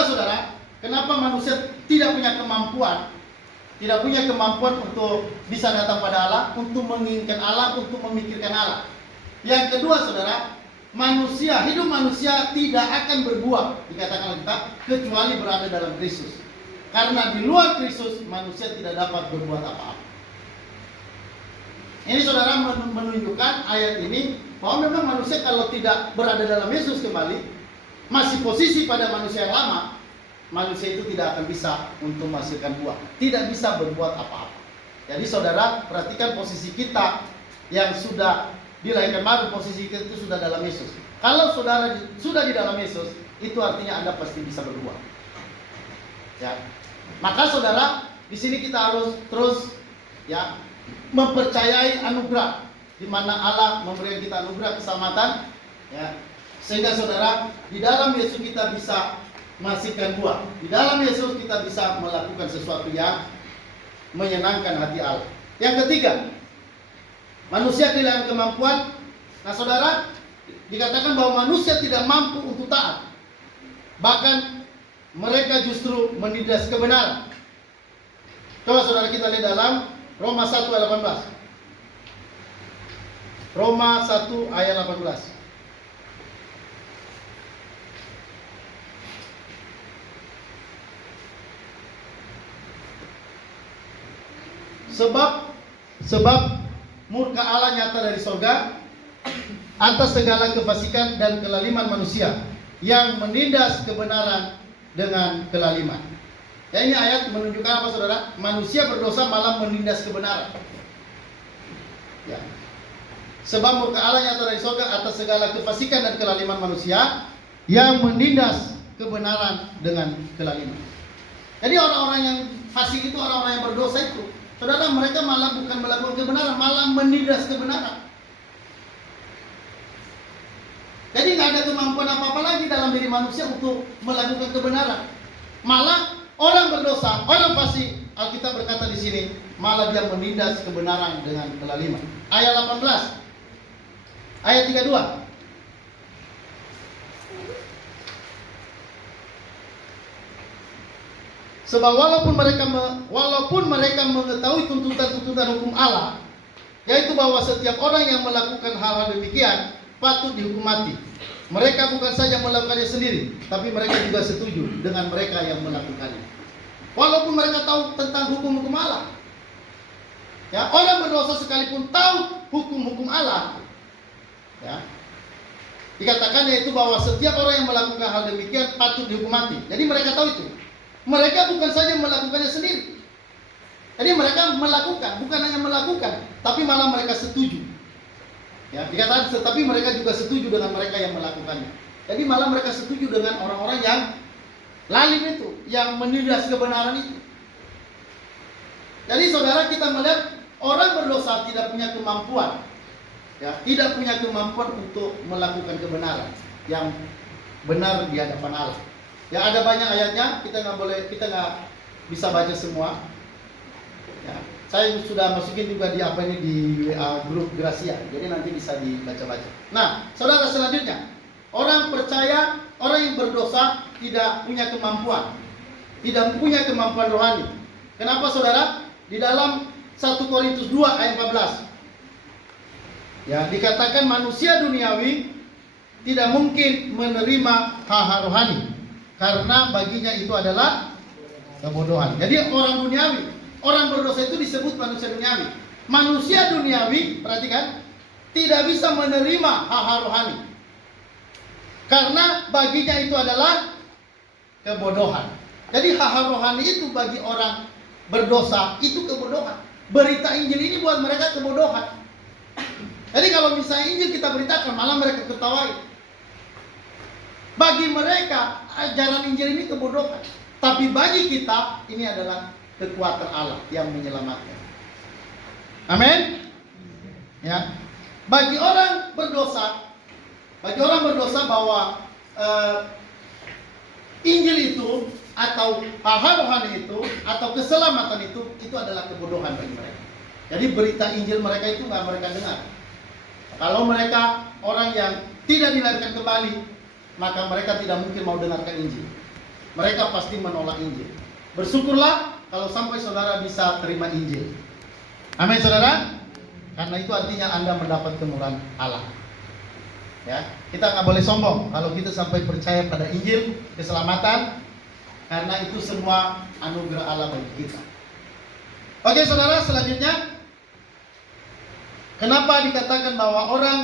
saudara, kenapa manusia tidak punya kemampuan untuk bisa datang pada Allah, untuk menginginkan Allah, untuk memikirkan Allah. Yang kedua, saudara, hidup manusia tidak akan berbuah, dikatakan Alkitab, kecuali berada dalam Kristus. Karena di luar Kristus manusia tidak dapat berbuat apa-apa. Ini saudara menunjukkan ayat ini bahwa memang manusia kalau tidak berada dalam Yesus kembali, masih posisi pada manusia yang lama, manusia itu tidak akan bisa untuk menghasilkan buah, tidak bisa berbuat apa-apa. Jadi saudara perhatikan posisi kita yang sudah dilahirkan baru, posisi kita itu sudah dalam Yesus. Kalau saudara sudah di dalam Yesus, itu artinya Anda pasti bisa berbuah. Ya. Maka saudara, di sini kita harus terus ya mempercayai anugerah, di mana Allah memberikan kita anugerah keselamatan, ya. Sehingga saudara, di dalam Yesus kita bisa menghasilkan buah. Di dalam Yesus kita bisa melakukan sesuatu yang menyenangkan hati Allah. Yang ketiga, manusia kehilangan kemampuan. Nah saudara, dikatakan bahwa manusia tidak mampu untuk taat. Bahkan mereka justru menindas kebenaran. Coba saudara kita lihat dalam Roma 1 ayat 18. Roma 1 ayat 18. Sebab murka Allah nyata dari surga atas segala kefasikan dan kelaliman manusia yang menindas kebenaran dengan kelaliman. Ya, ini ayat menunjukkan apa saudara? Manusia berdosa malah menindas kebenaran. Ya. Sebab murka Allah nyata dari surga atas segala kefasikan dan kelaliman manusia yang menindas kebenaran dengan kelaliman. Jadi orang-orang yang fasik itu, orang-orang yang berdosa itu, saudara, mereka malah bukan melakukan kebenaran, malah menindas kebenaran. Jadi nggak ada kemampuan apa-apa lagi dalam diri manusia untuk melakukan kebenaran. Malah orang berdosa, orang fasik, Alkitab berkata di sini, malah dia menindas kebenaran dengan kelaliman. Ayat 18, ayat 32. Sebab walaupun mereka mengetahui tuntutan-tuntutan hukum Allah, yaitu bahwa setiap orang yang melakukan hal-hal demikian patut dihukum mati. Mereka bukan saja melakukannya sendiri, tapi mereka juga setuju dengan mereka yang melakukannya. Walaupun mereka tahu tentang hukum-hukum Allah, ya, orang berdosa sekalipun tahu hukum-hukum Allah, ya, dikatakan yaitu bahwa setiap orang yang melakukan hal demikian patut dihukum mati. Jadi mereka tahu itu. Mereka bukan saja melakukannya sendiri. Jadi mereka melakukan, bukan hanya melakukan, tapi malah mereka setuju. Ya, dikatakan tetapi mereka juga setuju dengan mereka yang melakukannya. Jadi malah mereka setuju dengan orang-orang yang lalim itu, yang menindas kebenaran itu. Jadi saudara, kita melihat orang berdosa tidak punya kemampuan, ya, tidak punya kemampuan untuk melakukan kebenaran yang benar di hadapan Allah. Ya, ada banyak ayatnya, kita nggak bisa baca semua. Ya, saya sudah masukin juga di WA grup Gracia, jadi nanti bisa dibaca-baca. Nah, saudara, selanjutnya, orang percaya, orang yang berdosa tidak punya kemampuan rohani. Kenapa saudara? Di dalam 1 Korintus 2 ayat 14, ya, dikatakan manusia duniawi tidak mungkin menerima hal-hal rohani, karena baginya itu adalah kebodohan. Jadi orang duniawi, orang berdosa itu disebut manusia duniawi. Manusia duniawi, perhatikan, tidak bisa menerima hal-hal rohani, karena baginya itu adalah kebodohan. Jadi hal-hal rohani itu bagi orang berdosa itu kebodohan. Berita Injil ini buat mereka kebodohan. Jadi kalau misalnya Injil kita beritakan, malah mereka ketawain. Bagi mereka ajaran Injil ini kebodohan. Tapi bagi kita ini adalah kekuatan Allah yang menyelamatkan. Amin. Ya. Bagi orang berdosa bahwa Injil itu atau hal-hal rohani itu atau keselamatan itu adalah kebodohan bagi mereka. Jadi berita Injil mereka itu nggak mereka dengar. Kalau mereka orang yang tidak dilahirkan kembali, maka mereka tidak mungkin mau dengarkan Injil. Mereka pasti menolak Injil. Bersyukurlah kalau sampai saudara bisa terima Injil. Amin saudara. Karena itu artinya Anda mendapat kemurahan Allah. Ya, kita nggak boleh sombong kalau kita sampai percaya pada Injil keselamatan, karena itu semua anugerah Allah bagi kita. Oke saudara, selanjutnya kenapa dikatakan bahwa orang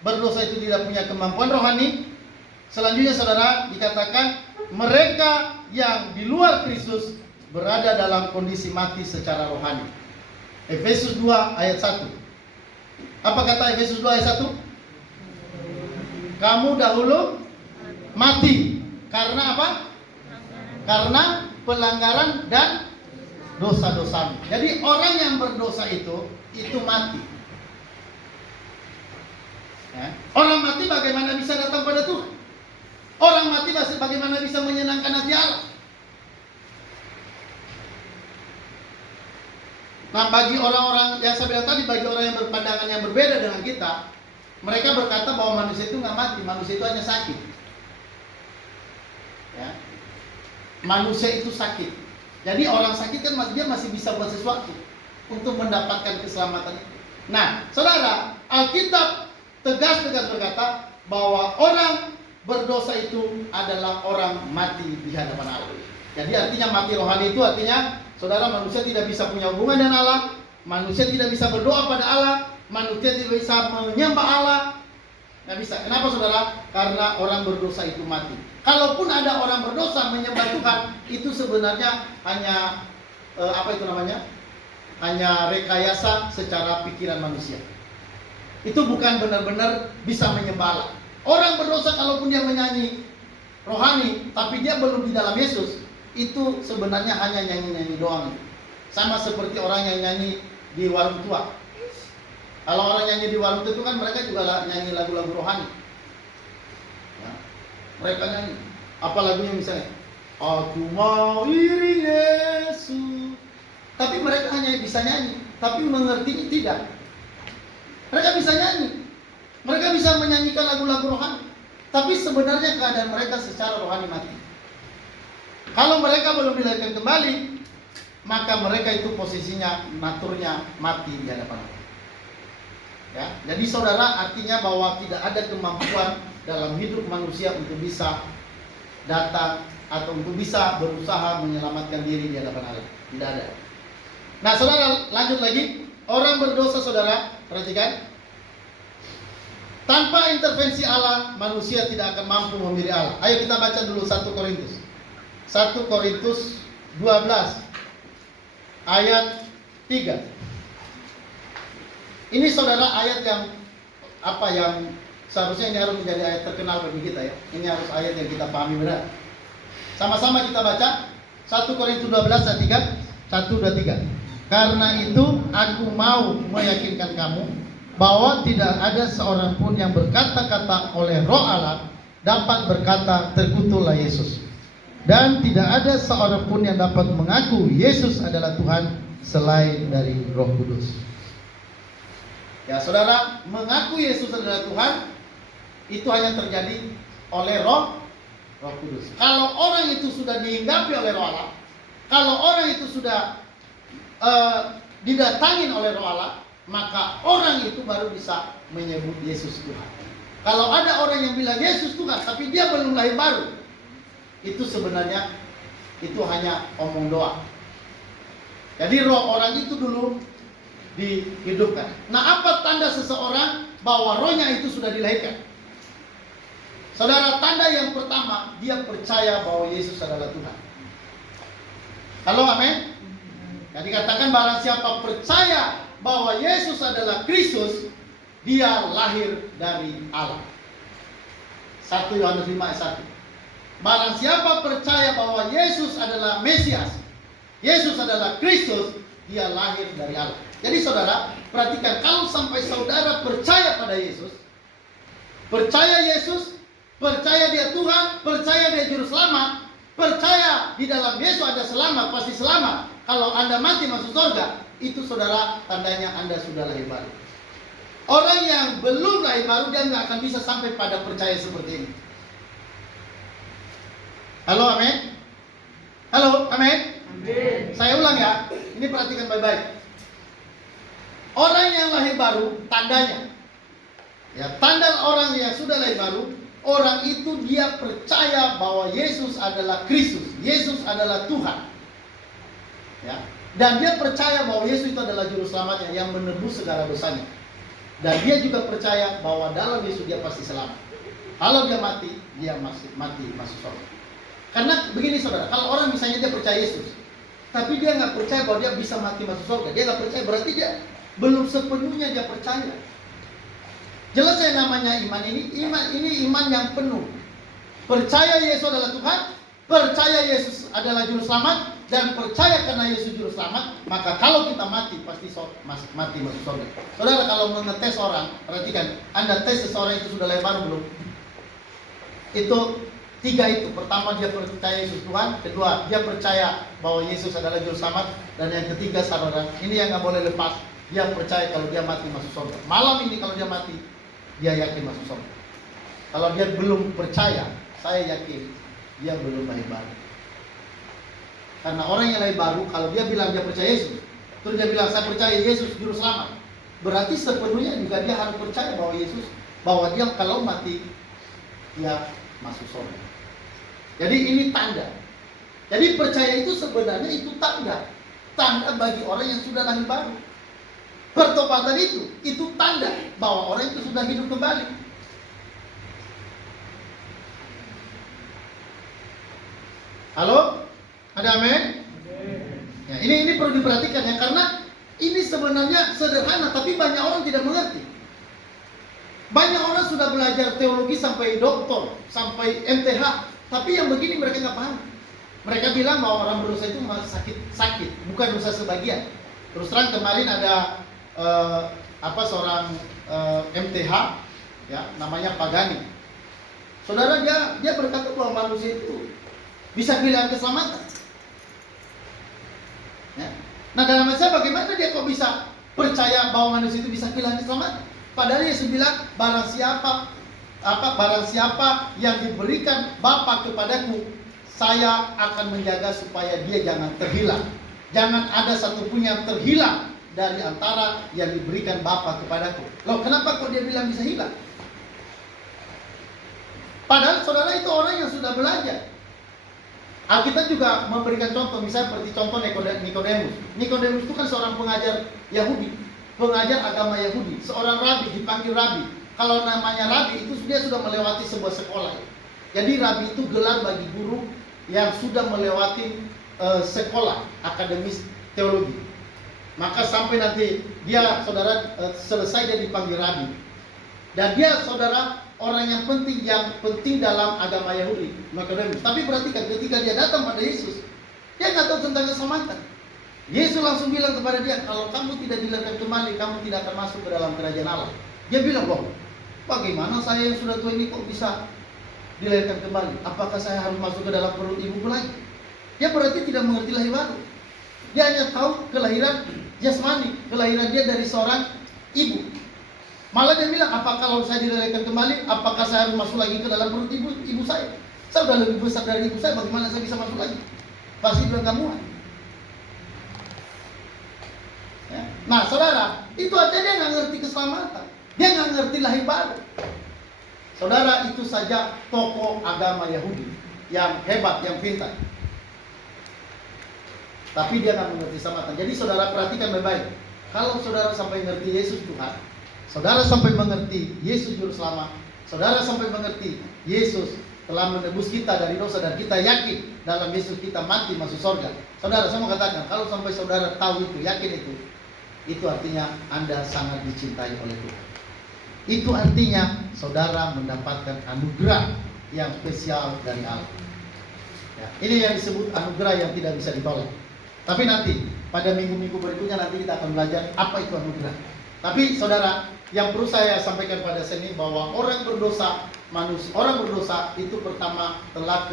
berdosa itu tidak punya kemampuan rohani? Selanjutnya saudara, dikatakan mereka yang di luar Kristus berada dalam kondisi mati secara rohani. Efesus 2 ayat 1. Apa kata Efesus 2 ayat 1? Kamu dahulu mati. Karena apa? Karena pelanggaran dan dosa-dosamu. Jadi orang yang berdosa itu mati. Ya. Orang mati bagaimana bisa datang pada Tuhan? Orang mati bagaimana bisa menyenangkan hati Allah? Nah, bagi orang-orang yang saya bilang tadi, bagi orang yang berpandangan yang berbeda dengan kita, mereka berkata bahwa manusia itu nggak mati, manusia itu hanya sakit. Ya. Manusia itu sakit. Jadi orang sakit kan dia masih bisa buat sesuatu untuk mendapatkan keselamatan itu. Nah, saudara, Alkitab tegas-tegas berkata bahwa orang berdosa itu adalah orang mati di hadapan Allah. Jadi artinya mati rohani itu artinya saudara, manusia tidak bisa punya hubungan dengan Allah, manusia tidak bisa berdoa pada Allah, manusia tidak bisa menyembah Allah. Nggak bisa. Kenapa saudara? Karena orang berdosa itu mati. Kalaupun ada orang berdosa menyembah Tuhan, itu sebenarnya hanya hanya rekayasa secara pikiran manusia. Itu bukan benar-benar bisa menyembah Allah. Orang berdosa kalaupun dia menyanyi rohani, tapi dia belum di dalam Yesus, itu sebenarnya hanya nyanyi-nyanyi doang. Sama seperti orang yang nyanyi di warung tua. Kalau orang nyanyi di warung tua itu kan mereka juga nyanyi lagu-lagu rohani. Ya. Mereka nyanyi. Apa lagunya misalnya? Aku mau iring Yesus. Tapi mereka hanya bisa nyanyi, tapi mengerti tidak. Mereka bisa nyanyi, mereka bisa menyanyikan lagu-lagu rohani, tapi sebenarnya keadaan mereka secara rohani mati. Kalau mereka belum dilahirkan kembali, maka mereka itu posisinya naturnya mati di hadapan Allah. Ya, jadi saudara, artinya bahwa tidak ada kemampuan dalam hidup manusia untuk bisa datang atau untuk bisa berusaha menyelamatkan diri di hadapan Allah. Tidak ada. Nah, saudara, lanjut lagi. Orang berdosa, saudara, perhatikan. Tanpa intervensi Allah, manusia tidak akan mampu memilih Allah. Ayo kita baca dulu 1 Korintus. 1 Korintus 12 ayat 3. Ini saudara ayat yang seharusnya ini harus menjadi ayat terkenal bagi kita ya. Ini harus ayat yang kita pahami benar. Sama-sama kita baca 1 Korintus 12 ayat 3. 1, 2, 3. Karena itu aku mau meyakinkan kamu bahwa tidak ada seorang pun yang berkata-kata oleh Roh Allah dapat berkata terkutuklah Yesus. Dan tidak ada seorang pun yang dapat mengaku Yesus adalah Tuhan selain dari Roh Kudus. Ya saudara, mengaku Yesus adalah Tuhan itu hanya terjadi oleh Roh Kudus. Kalau orang itu sudah dihinggapi oleh Roh Allah, kalau orang itu sudah didatangin oleh Roh Allah, maka orang itu baru bisa menyebut Yesus Tuhan. Kalau ada orang yang bilang Yesus Tuhan tapi dia belum lahir baru, itu sebenarnya itu hanya omong doang. Jadi roh orang itu dulu dihidupkan. Nah, apa tanda seseorang bahwa rohnya itu sudah dilahirkan? Saudara, tanda yang pertama, dia percaya bahwa Yesus adalah Tuhan. Halo, amin. Jadi katakan barang siapa percaya bahwa Yesus adalah Kristus, dia lahir dari Allah. 1 Yohanes 5 ayat 1. Barang siapa percaya bahwa Yesus adalah Mesias, Yesus adalah Kristus, dia lahir dari Allah. Jadi saudara, perhatikan, kalau sampai saudara percaya pada Yesus, percaya Yesus, percaya dia Tuhan, percaya dia juru selamat, percaya di dalam Yesus ada selamat, pasti selamat. Kalau Anda mati masuk surga, itu saudara tandanya Anda sudah lahir baru. Orang yang belum lahir baru, dia nggak akan bisa sampai pada percaya seperti ini. Halo, amin. Halo, amin. Amin. Saya ulang ya, ini perhatikan baik-baik. Orang yang lahir baru, tandanya, ya, tanda orang yang sudah lahir baru, orang itu dia percaya bahwa Yesus adalah Kristus, Yesus adalah Tuhan. Ya. Dan dia percaya bahwa Yesus itu adalah juru selamatnya yang menebus segala dosanya. Dan dia juga percaya bahwa dalam Yesus dia pasti selamat. Kalau dia mati, dia mati masuk surga. Karena begini saudara, kalau orang misalnya dia percaya Yesus, tapi dia nggak percaya bahwa dia bisa mati masuk surga, dia nggak percaya, berarti dia belum sepenuhnya dia percaya. Jelas saya namanya iman ini iman yang penuh. Percaya Yesus adalah Tuhan, percaya Yesus adalah juru selamat, dan percaya karena Yesus juru selamat, maka kalau kita mati pasti mati masuk surga. Saudara, kalau mengetes orang, perhatikan, Anda tes seseorang itu sudah lahir baru belum? Itu 3 itu. Pertama, dia percaya Yesus Tuhan. Kedua, dia percaya bahwa Yesus adalah juru selamat. Dan yang ketiga, saudara, ini yang nggak boleh lepas, dia percaya kalau dia mati masuk surga. Malam ini kalau dia mati, dia yakin masuk surga. Kalau dia belum percaya, saya yakin dia belum lahir baru. Karena orang yang lahir baru, kalau dia bilang dia percaya Yesus, terus dia bilang saya percaya Yesus juru selamat, berarti sepenuhnya juga dia harus percaya bahwa Yesus, bahwa dia kalau mati dia masuk surga. Jadi ini tanda. Jadi percaya itu sebenarnya itu tanda bagi orang yang sudah lahir baru. Pertobatan itu tanda bahwa orang itu sudah hidup kembali. Halo? Ada amin? Ya, ini perlu diperhatikan ya, karena ini sebenarnya sederhana tapi banyak orang tidak mengerti. Banyak orang sudah belajar teologi sampai doktor, sampai MTH, tapi yang begini mereka nggak paham. Mereka bilang bahwa orang berdosa itu sakit, bukan dosa sebagian. Terus terang kemarin ada seorang MTH, ya, namanya Pagani. Saudara, dia berkata bahwa manusia itu bisa kehilangan keselamatan. Ya. Nah, dalam masa bagaimana dia kok bisa percaya bahwa manusia itu bisa kehilangan keselamatan? Padahal Yesus bilang barang siapa yang diberikan Bapa kepadaku, saya akan menjaga supaya dia jangan terhilang. Jangan ada satupun yang terhilang dari antara yang diberikan Bapa kepadaku. Loh, kenapa kok dia bilang bisa hilang? Padahal saudara itu orang yang sudah belajar. Alkitab juga memberikan contoh, misalnya seperti contoh Nikodemus. Nikodemus itu kan seorang pengajar Yahudi, pengajar agama Yahudi, seorang rabi, dipanggil rabi. Kalau namanya rabi itu dia sudah melewati sebuah sekolah. Jadi rabi itu gelar bagi guru yang sudah melewati sekolah akademis teologi. Maka sampai nanti dia saudara selesai dia dipanggil rabi. Dan dia saudara orang yang penting dalam agama Yahudi, Nikodemus. Tapi perhatikan, ketika dia datang pada Yesus, dia nggak tahu tentang keselamatan. Yesus langsung bilang kepada dia, kalau kamu tidak dilahirkan kembali, kamu tidak akan masuk ke dalam kerajaan Allah. Dia bilang, loh, bagaimana saya yang sudah tua ini kok bisa dilahirkan kembali? Apakah saya harus masuk ke dalam perut ibuku lagi? Dia berarti tidak mengerti lahir baru. Dia hanya tahu kelahiran jasmani, kelahiran dia dari seorang ibu. Malah dia bilang, apa kalau saya dilahirkan kembali, apakah saya harus masuk lagi ke dalam perut ibu saya? Saya sudah lebih besar dari ibu saya, bagaimana saya bisa masuk lagi? Pasti bilang kamu. Ya. Nah saudara, itu aja dia nggak ngerti keselamatan. Dia nggak ngerti lahir baru. Saudara, itu saja tokoh agama Yahudi yang hebat, yang pintar. Tapi dia nggak mengerti keselamatan. Jadi saudara perhatikan baik-baik. Kalau saudara sampai ngerti Yesus Tuhan, saudara sampai mengerti Yesus Juru Selamat, saudara sampai mengerti Yesus telah menebus kita dari dosa, dan kita yakin dalam Yesus kita mati masuk surga. Saudara, saya mau katakan, kalau sampai saudara tahu itu, yakin itu artinya Anda sangat dicintai oleh Tuhan. Itu artinya saudara mendapatkan anugerah yang spesial dari Allah. Ya, ini yang disebut anugerah yang tidak bisa ditolak. Tapi nanti pada minggu-minggu berikutnya nanti kita akan belajar apa itu anugerah. Tapi saudara, yang perlu saya sampaikan pada sini bahwa orang berdosa itu pertama telah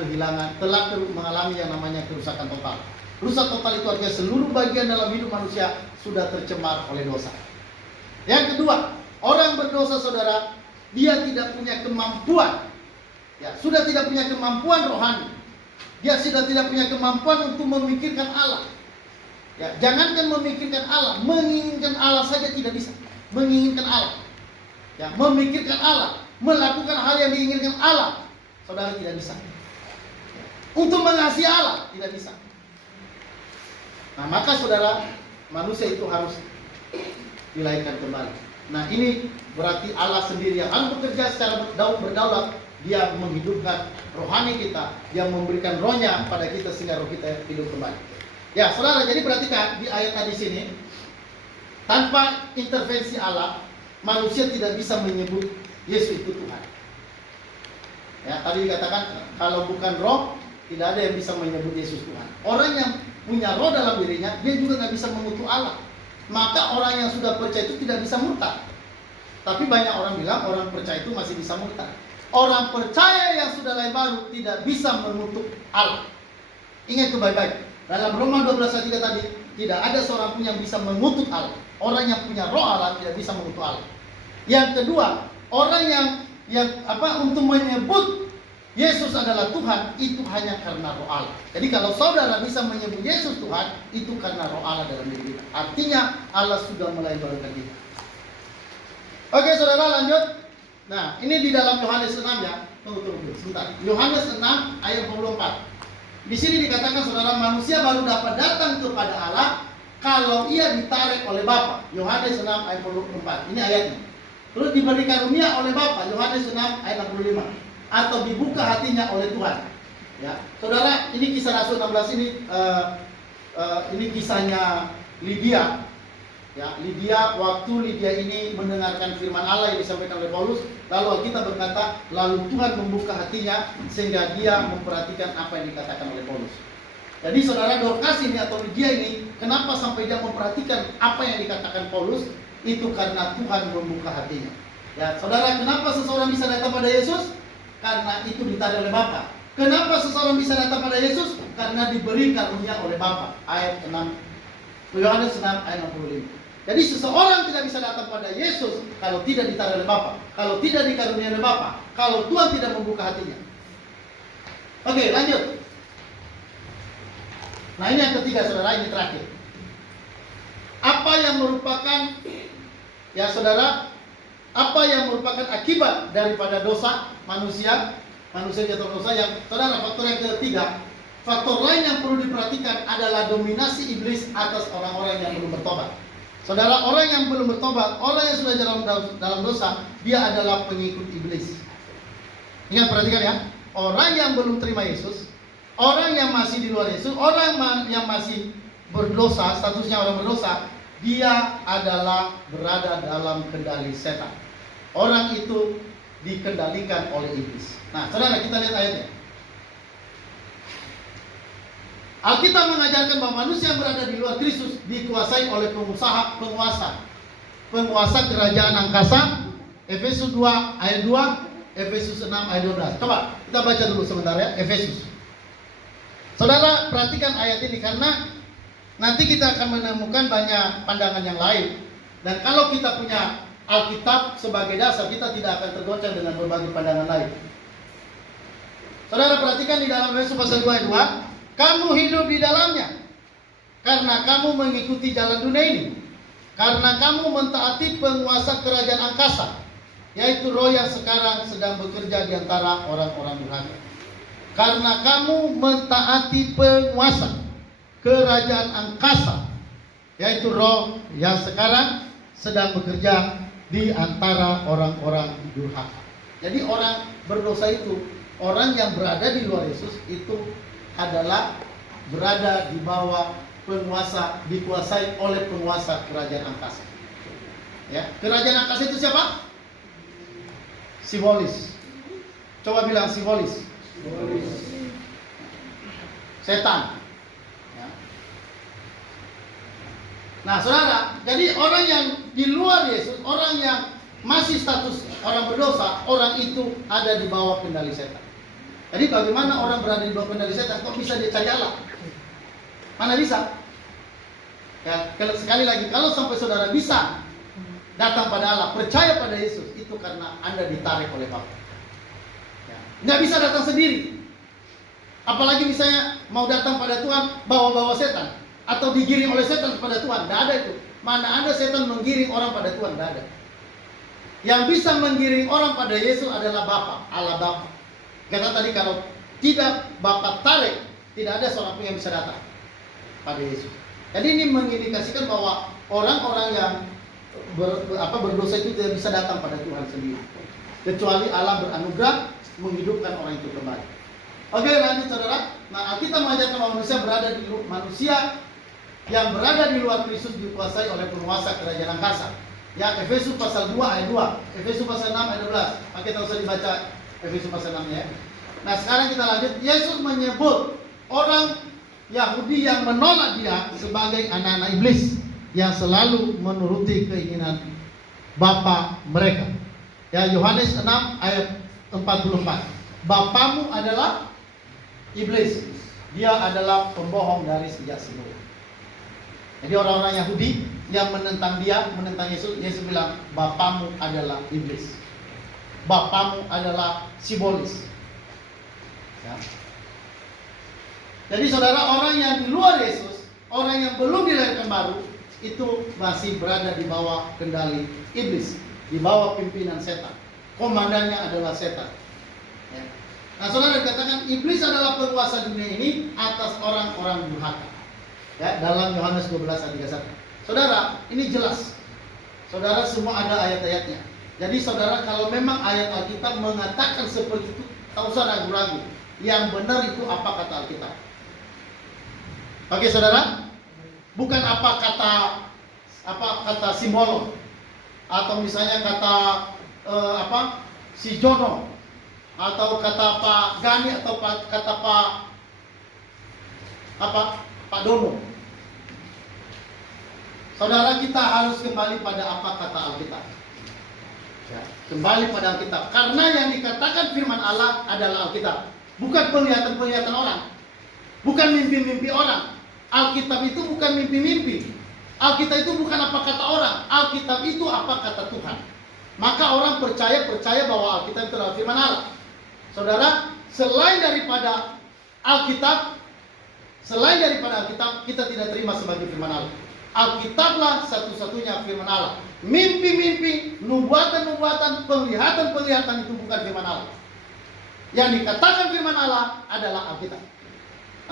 mengalami yang namanya kerusakan total. Rusak total itu artinya seluruh bagian dalam hidup manusia sudah tercemar oleh dosa. Yang kedua, orang berdosa saudara, dia tidak punya kemampuan. Ya, sudah tidak punya kemampuan rohani. Dia sudah tidak punya kemampuan untuk memikirkan Allah. Ya, jangankan memikirkan Allah, menginginkan Allah saja tidak bisa. Menginginkan Allah. Ya, memikirkan Allah, melakukan hal yang diinginkan Allah, saudara tidak bisa. Untuk mengasihi Allah tidak bisa. Nah, maka saudara, manusia itu harus dilahirkan kembali. Nah, ini berarti Allah sendiri yang harus bekerja secara berdaulat. Dia menghidupkan rohani kita, yang memberikan rohnya pada kita sehingga roh kita hidup kembali. Ya, saudara, jadi perhatikan di ayat tadi sini, tanpa intervensi Allah, manusia tidak bisa menyebut Yesus itu Tuhan. Ya, tadi dikatakan kalau bukan roh, tidak ada yang bisa menyebut Yesus Tuhan. Orang yang punya roh dalam dirinya, dia juga nggak bisa mengutuk Allah. Maka orang yang sudah percaya itu tidak bisa murtad. Tapi banyak orang bilang orang percaya itu masih bisa murtad. Orang percaya yang sudah lahir baru tidak bisa mengutuk Allah. Ingat itu baik-baik. Dalam Roma 12 ayat 3 tadi, tidak ada seorang pun yang bisa mengutuk Allah. Orang yang punya roh Allah tidak bisa mengutuk Allah. Yang kedua, orang yang untuk menyebut Yesus adalah Tuhan, itu hanya karena roh Allah. Jadi kalau saudara bisa menyebut Yesus Tuhan, itu karena roh Allah dalam diri kita. Artinya Allah sudah mulai melahirkan kita. Oke saudara, lanjut. Nah, ini di dalam Yohanes 6 ya. Tunggu sebentar. Yohanes 6 ayat 24. Di sini dikatakan saudara, manusia baru dapat datang kepada Allah kalau ia ditarik oleh Bapa. Yohanes 6 ayat 24. Ini ayatnya. Terus diberi karunia oleh Bapa. Yohanes 6 ayat 65. Atau dibuka hatinya oleh Tuhan. Ya, saudara, ini kisah Rasul 16 ini kisahnya Lydia. Ya, Lydia, waktu Lydia ini mendengarkan firman Allah yang disampaikan oleh Paulus, lalu kita berkata, lalu Tuhan membuka hatinya sehingga dia memperhatikan apa yang dikatakan oleh Paulus. Jadi saudara, Dorcas ini atau Lydia ini, kenapa sampai dia memperhatikan apa yang dikatakan Paulus? Itu karena Tuhan membuka hatinya. Ya, saudara, kenapa seseorang bisa datang pada Yesus? Karena itu ditarik oleh Bapa. Kenapa seseorang bisa datang pada Yesus? Karena diberi karunia oleh Bapa. Ayat 6, Yohanes 6 ayat 65. Jadi seseorang tidak bisa datang pada Yesus kalau tidak ditarik oleh Bapa, kalau tidak dikaruniai oleh Bapa, kalau Tuhan tidak membuka hatinya. Oke, lanjut. Nah, ini yang ketiga saudara, ini terakhir. Apa yang merupakan, ya saudara, apa yang merupakan akibat daripada dosa manusia jatuh dosa yang saudara, faktor yang ketiga, faktor lain yang perlu diperhatikan adalah dominasi iblis atas orang-orang yang belum bertobat. Saudara, orang yang belum bertobat, orang yang sudah dalam dosa, dia adalah pengikut iblis. Ingat, perhatikan ya. Orang yang belum terima Yesus, orang yang masih di luar Yesus, orang yang masih berdosa, statusnya orang berdosa, dia adalah berada dalam kendali setan. Orang itu dikendalikan oleh iblis. Nah, saudara, kita lihat ayatnya. Alkitab mengajarkan bahwa manusia yang berada di luar Kristus dikuasai oleh penguasa kerajaan angkasa. Efesus 2 ayat 2, Efesus 6 ayat 12. Coba kita baca dulu sebentar ya, Efesus. Saudara, perhatikan ayat ini karena nanti kita akan menemukan banyak pandangan yang lain. Dan kalau kita punya Alkitab sebagai dasar, kita tidak akan tergoncang dengan berbagai pandangan lain. Saudara, perhatikan di dalam Efesus pasal 2 ayat 2. Kamu hidup di dalamnya karena kamu mengikuti jalan dunia ini, karena kamu mentaati penguasa kerajaan angkasa, yaitu roh yang sekarang sedang bekerja di antara orang-orang durhaka. Karena kamu mentaati penguasa kerajaan angkasa, yaitu roh yang sekarang sedang bekerja di antara orang-orang durhaka. Jadi orang berdosa itu, orang yang berada di luar Yesus itu adalah berada di bawah penguasa, dikuasai oleh penguasa kerajaan angkasa. Ya, kerajaan angkasa itu siapa? Simbolis. Coba bilang simbolis. Setan. Ya. Nah, saudara, jadi orang yang di luar Yesus, orang yang masih status orang berdosa, orang itu ada di bawah kendali setan. Jadi bagaimana orang berada di bawah kendali setan? Kok bisa dia cari Allah? Mana bisa? Ya, sekali lagi, kalau sampai saudara bisa datang pada Allah, percaya pada Yesus, itu karena Anda ditarik oleh Bapa. Ya. Nggak bisa datang sendiri. Apalagi misalnya mau datang pada Tuhan bawa-bawa setan atau digiring oleh setan kepada Tuhan, nggak ada itu. Mana ada setan menggiring orang pada Tuhan, nggak ada. Yang bisa menggiring orang pada Yesus adalah Bapa, Allah Bapa. Kata tadi kalau tidak Bapa tarik, tidak ada seorang pun yang bisa datang pada Yesus. Jadi ini mengindikasikan bahwa orang-orang yang berdosa itu tidak bisa datang pada Tuhan sendiri, kecuali Allah beranugerah menghidupkan orang itu kembali. Oke, lanjut saudara. Nah, kita mengajarkan manusia yang berada di luar Kristus dikuasai oleh penguasa kerajaan angkasa. Ya, Efesus pasal 2 ayat 2, Efesus pasal 6 ayat 12. Nah, kita usah dibaca Efesus pasal 6 ya. Nah, sekarang kita lanjut. Yesus menyebut orang Yahudi yang menolak dia sebagai anak-anak iblis yang selalu menuruti keinginan bapa mereka. Ya, Yohanes 6 ayat 44. Bapamu adalah iblis. Dia adalah pembohong dari sejak semula. Jadi orang-orang Yahudi yang menentang dia, menentang Yesus, Yesus bilang, bapamu adalah iblis. Bapamu adalah simbolis. Ya. Jadi saudara, orang yang di luar Yesus, orang yang belum dilahirkan baru, itu masih berada di bawah kendali iblis, di bawah pimpinan setan. Komandannya adalah setan. Ya. Nah, saudara dikatakan iblis adalah penguasa dunia ini atas orang-orang durhaka. Ya, dalam Yohanes 12 ayat 31. Saudara, ini jelas. Saudara semua ada ayat-ayatnya. Jadi saudara, kalau memang ayat Alkitab mengatakan seperti itu, tak usah ragu-ragu. Yang benar itu apa kata Alkitab. Oke saudara, bukan apa kata Simbolon, atau misalnya kata si Jono, atau kata Pak Gani, atau kata Pak Dono. Saudara, kita harus kembali pada apa kata Alkitab. Ya, kembali pada Alkitab. Karena yang dikatakan firman Allah adalah Alkitab, bukan penglihatan-penglihatan orang, bukan mimpi-mimpi orang. Alkitab itu bukan mimpi-mimpi. Alkitab itu bukan apa kata orang. Alkitab itu apa kata Tuhan. Maka orang percaya bahwa Alkitab itu adalah firman Allah. Saudara, selain daripada Alkitab, kita tidak terima sebagai firman Allah. Alkitablah satu-satunya firman Allah. Mimpi-mimpi, nubuatan-nubuatan, penglihatan-penglihatan itu bukan firman Allah. Yang dikatakan firman Allah adalah Alkitab.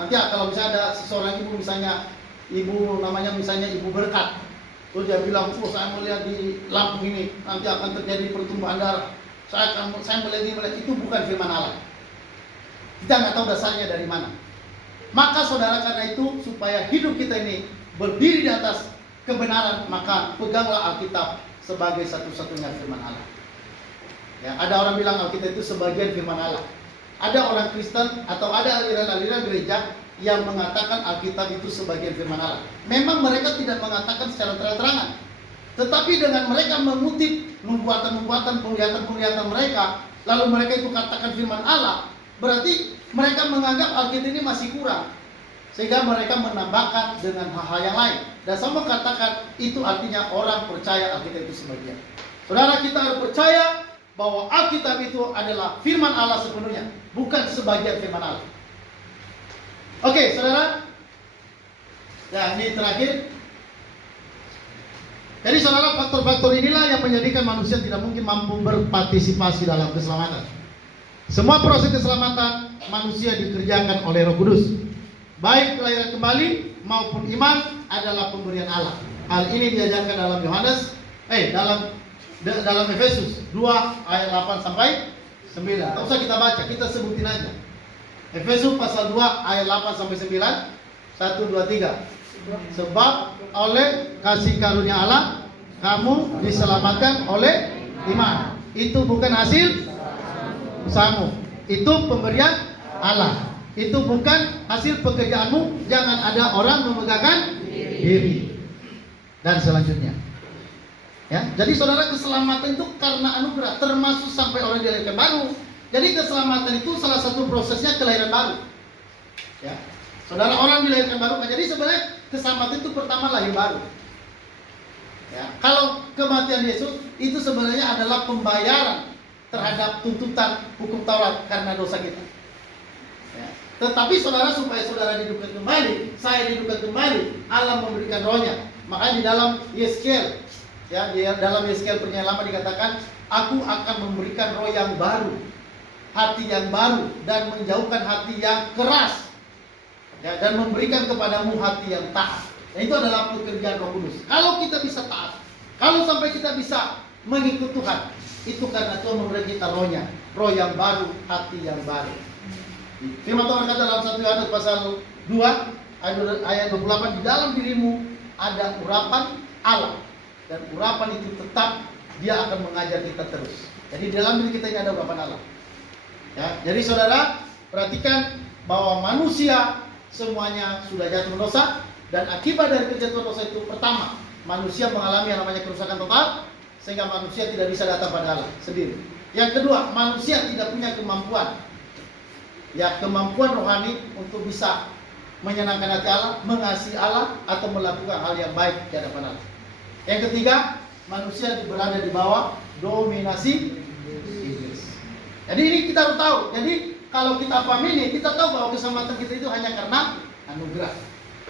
Nanti kalau misalnya ada seseorang ibu, misalnya ibu namanya misalnya ibu berkat, terus dia bilang, saya melihat di Lampung ini nanti akan terjadi pertumbuhan darah. Saya melihat itu bukan firman Allah. Kita nggak tahu dasarnya dari mana. Maka saudara, karena itu supaya hidup kita ini berdiri di atas kebenaran, maka peganglah Alkitab sebagai satu-satunya firman Allah. Ya, ada orang bilang Alkitab itu sebagian firman Allah. Ada orang Kristen atau ada aliran-aliran gereja yang mengatakan Alkitab itu sebagian firman Allah. Memang mereka tidak mengatakan secara terang-terangan, tetapi dengan mereka mengutip nubuatan-nubuatan, penglihatan-penglihatan mereka, lalu mereka itu katakan firman Allah, berarti mereka menganggap Alkitab ini masih kurang, sehingga mereka menambahkan dengan hal-hal yang lain. Dan saya katakan itu artinya orang percaya Alkitab itu sebagian. Saudara, kita harus percaya bahwa Alkitab itu adalah firman Allah sepenuhnya, bukan sebagian firman Allah. Oke, saudara. Ya, ini terakhir. Jadi saudara, faktor-faktor inilah yang menjadikan manusia tidak mungkin mampu berpartisipasi dalam keselamatan. Semua proses keselamatan manusia dikerjakan oleh Roh Kudus. Baik kelahiran kembali maupun iman adalah pemberian Allah. Hal ini diajarkan dalam Efesus 2 ayat 8 sampai 9. Tak usah kita baca, kita sebutin aja. Efesus pasal 2 ayat 8 sampai 9. 1, 2, 3. Sebab oleh kasih karunia Allah kamu diselamatkan oleh iman. Itu bukan hasil usahamu, itu pemberian Allah. Itu bukan hasil pekerjaanmu. Jangan ada orang memegahkan diri. Dan selanjutnya, ya, jadi saudara, keselamatan itu karena anugerah, termasuk sampai orang dilahirkan baru. Jadi keselamatan itu salah satu prosesnya kelahiran baru. Ya, saudara, orang dilahirkan baru. Jadi sebenarnya keselamatan itu pertama lahir baru. Ya, kalau kematian Yesus itu sebenarnya adalah pembayaran terhadap tuntutan hukum Taurat karena dosa kita. Ya. Tetapi saudara, supaya saudara dihidupkan kembali, saya dihidupkan kembali, Allah memberikan rohnya. Makanya di dalam Yeskel, ya, di dalam Yeskel penyanyi lama dikatakan, aku akan memberikan roh yang baru, hati yang baru, dan menjauhkan hati yang keras, ya, dan memberikan kepadamu hati yang taat. Nah, itu adalah pekerjaan Roh Kudus. Kalau kita bisa taat, kalau sampai kita bisa mengikut Tuhan, itu karena Tuhan memberikan kita rohnya, roh yang baru, hati yang baru. Firman Tuhan kata dalam 1 Yohanes pasal 2 ayat 28, di dalam dirimu ada urapan Allah, dan urapan itu tetap dia akan mengajar kita terus. Jadi di dalam diri kita ini ada urapan Allah. Ya, jadi saudara, perhatikan bahwa manusia semuanya sudah jatuh dosa, dan akibat dari kejatuhan dosa itu, pertama, manusia mengalami yang namanya kerusakan total, sehingga manusia tidak bisa datang pada Allah sendiri. Yang kedua, manusia tidak punya kemampuan, ya, kemampuan rohani untuk bisa menyenangkan hati Allah, mengasihi Allah, atau melakukan hal yang baik di hadapan Allah. Yang ketiga, manusia berada di bawah dominasi iblis. Jadi ini kita harus tahu. Jadi kalau kita paham ini, kita tahu bahwa keselamatan kita itu hanya karena anugerah.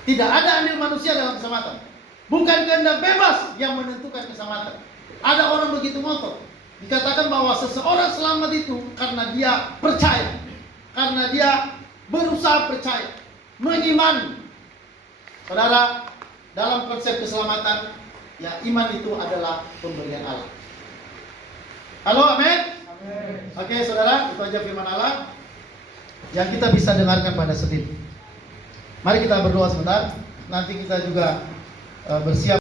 Tidak ada andil manusia dalam keselamatan. Bukan kehendak bebas yang menentukan keselamatan. Ada orang begitu ngotot. Dikatakan bahwa seseorang selamat itu karena dia percaya, karena dia berusaha percaya, mengimani. Saudara, dalam konsep keselamatan, ya, iman itu adalah pemberian Allah. Halo, amin? Oke, saudara, itu aja firman Allah yang kita bisa dengarkan pada Senin. Mari kita berdoa sebentar. Nanti kita juga bersiap